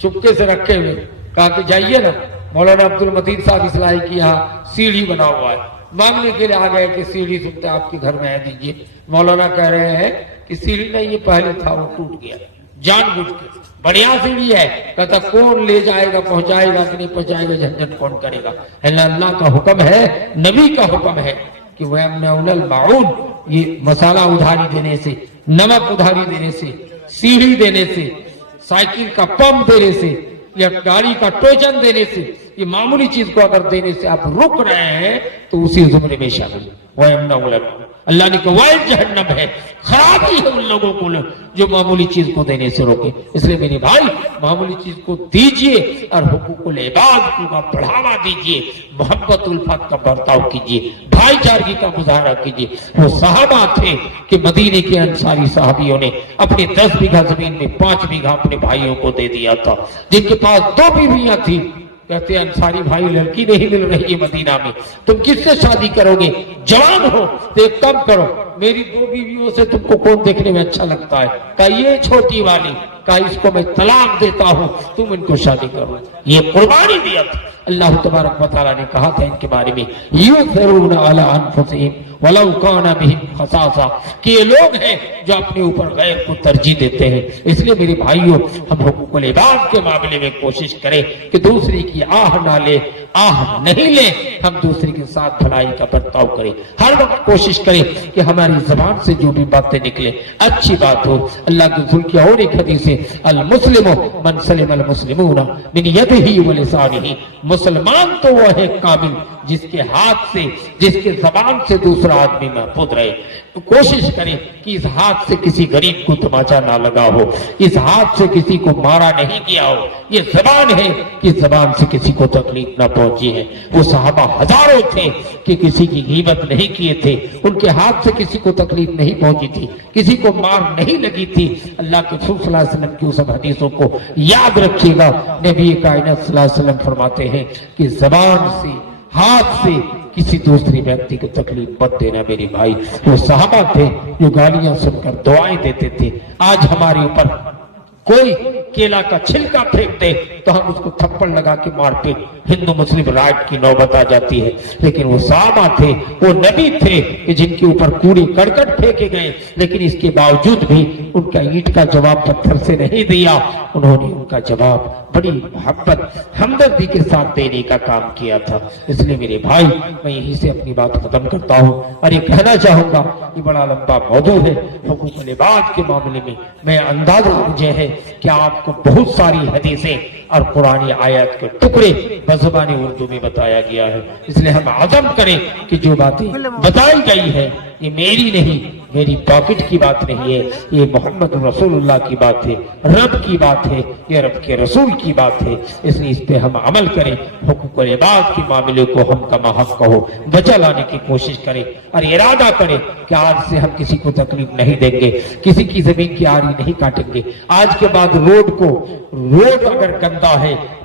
چپکے سے رکھے ہوئے، کہا کہ جائیے نا مولانا عبد المتین صاحب اصلاحی کی یہاں سیڑھی بنا ہوا ہے، مانگنے کے لیے آ گئے کہ سیڑھی سنتے آپ کے گھر میں ہے دیجیے۔ مولانا کہہ رہے ہیں کہ سیڑھی نہیں، یہ پہلے تھا وہ ٹوٹ گیا، جان بوجھ کے بڑھیا سیڑھی ہے۔ کہتا کون لے جائے گا، پہنچائے گا کہ نہیں پہنچائے گا، جھنجھٹ کون کرے گا۔ اللہ کا حکم ہے، نبی کا حکم ہے کہ وَيَمْنَعُونَ الْمَعُونَ، یہ مسالہ ادھاری دینے سے، نمک ادھاری دینے سے، سیڑھی دینے سے، سائیکل کا پمپ دینے سے، یا گاڑی کا ٹوچن دینے سے، یہ معمولی چیز کو اگر دینے سے آپ رک رہے ہیں تو اسی زمرے میں شامل ہے۔ اللہ نے کہا وہ جہنم ہے، خرابی ہے ان لوگوں کو جو معمولی چیز کو دینے سے روکے۔ اس لیے میرے بھائی، معمولی چیز کو دیجئے اور حقوق العباد کو بڑھاوا دیجئے، محبت الفت کا برتاؤ کیجئے، بھائی چارگی کا مظاہرہ کیجئے۔ وہ صحابہ تھے کہ مدینے کے انصاری صحابیوں نے اپنے 10 بیگھہ زمین میں 5 بیگھہ اپنے بھائیوں کو دے دیا تھا، جن کے پاس 2 بیویاں تھیں۔ کہتے ہیں انصاری بھائی لڑکی نہیں مل رہی ہے مدینہ میں، تم کس سے شادی کرو گے؟ جوان ہو تو ایک کم کرو، میری 2 بیویوں سے تم کو کون دیکھنے میں اچھا لگتا ہے؟ کہ یہ چھوٹی والی، کہ اس کو میں طلاق دیتا ہوں، تم ان کو شادی کرو۔ یہ قربانی دیا تھا۔ اللہ تبارک و تعالیٰ نے کہا تھا ان کے بارے میں یؤثرون علی انفسہم ولو کان بہم خصاصہ، کہ یہ لوگ ہیں جو اپنے اوپر غیر کو ترجیح دیتے ہیں۔ اس لیے میرے بھائیوں، ہم حقوق العباد کے معاملے میں کوشش کریں کہ دوسری کی آہ نہ لے، آہ نہیں لیں، ہم دوسری کے ساتھ بھلائی کا برتاؤ کریں۔ ہر وقت کوشش کریں کہ ہماری زبان سے جو بھی باتیں نکلیں اچھی بات ہو۔ اللہ کے رسول کی اور ایک حدیث ہے المسلم من سلم المسلمون من یدہ ولسانہ، مسلمان تو وہ ہے کامل جس کے ہاتھ سے، جس کے زبان سے دوسرا آدمی محفوظ رہے۔ کوشش کریں کہ اس ہاتھ سے کسی غریب کو تماچا نہ لگا ہو، اس ہاتھ سے کسی کو مارا نہیں کیا ہو۔ یہ زبان ہے کہ زبان سے کسی کو تکلیف نہ پہنچی ہے۔ وہ صحابہ ہزاروں تھے کہ کسی کی غیبت نہیں کیے تھے، ان کے ہاتھ سے کسی کو تکلیف نہیں پہنچی تھی، کسی کو مار نہیں لگی تھی۔ اللہ کے رسول صلی اللہ علیہ وسلم کی اس حدیثوں کو یاد رکھیے گا۔ نبی کائنات صلی اللہ علیہ وسلم فرماتے ہیں کہ زبان سے، ہاتھ سے کسی دوسری ویکتی کو تکلیف مت دینا۔ میری بھائی، وہ صحابہ تھے جو گالیاں سن کر دعائیں دیتے تھے۔ آج ہمارے اوپر کوئی کیلا کا چھلکا پھینک دے تو ہم اس کو تھپڑ لگا کے مار پیٹ، ہندو مسلم رائٹ کی نوبت آ جاتی ہے۔ لیکن وہ صحابہ تھے، وہ نبی تھے کہ جن کے اوپر کوڑے کرکٹ پھینکے گئے، لیکن اس کے باوجود بھی ان کا اینٹ کا جواب پتھر سے نہیں دیا، انہوں نے ان کا جواب بڑی محبت، ہمدردی کے ساتھ دینے کا کام کیا تھا۔ اس لیے میرے بھائی، میں یہیں سے اپنی بات ختم کرتا ہوں اور یہ کہنا چاہوں گا، یہ بڑا لمبا موضوع ہے حقوق العباد کے معاملے میں۔ میں اندازہ مجھے ہے کہ آپ کو بہت ساری حدیثیں اور قرآنی آیات کے ٹکڑے بزبان اردو میں بتایا گیا ہے۔ اس لیے ہم عزم کریں کہ جو باتیں بتائی گئی ہے یہ میری نہیں، میری پاکٹ کی بات نہیں ہے، یہ محمد رسول اللہ کی بات ہے، رب کی بات ہے، یہ رب کے رسول کی بات ہے۔ اس لیے اس پہ ہم عمل کریں، حقوق العباد کے معاملے کو ہم کما حق کہو بچا لانے کی کوشش کریں اور ارادہ کریں کہ آج سے ہم کسی کو تکلیف نہیں دیں گے، کسی کی زمین کی آری نہیں کاٹیں گے۔ آج کے بعد روڈ اگر گندا ہے،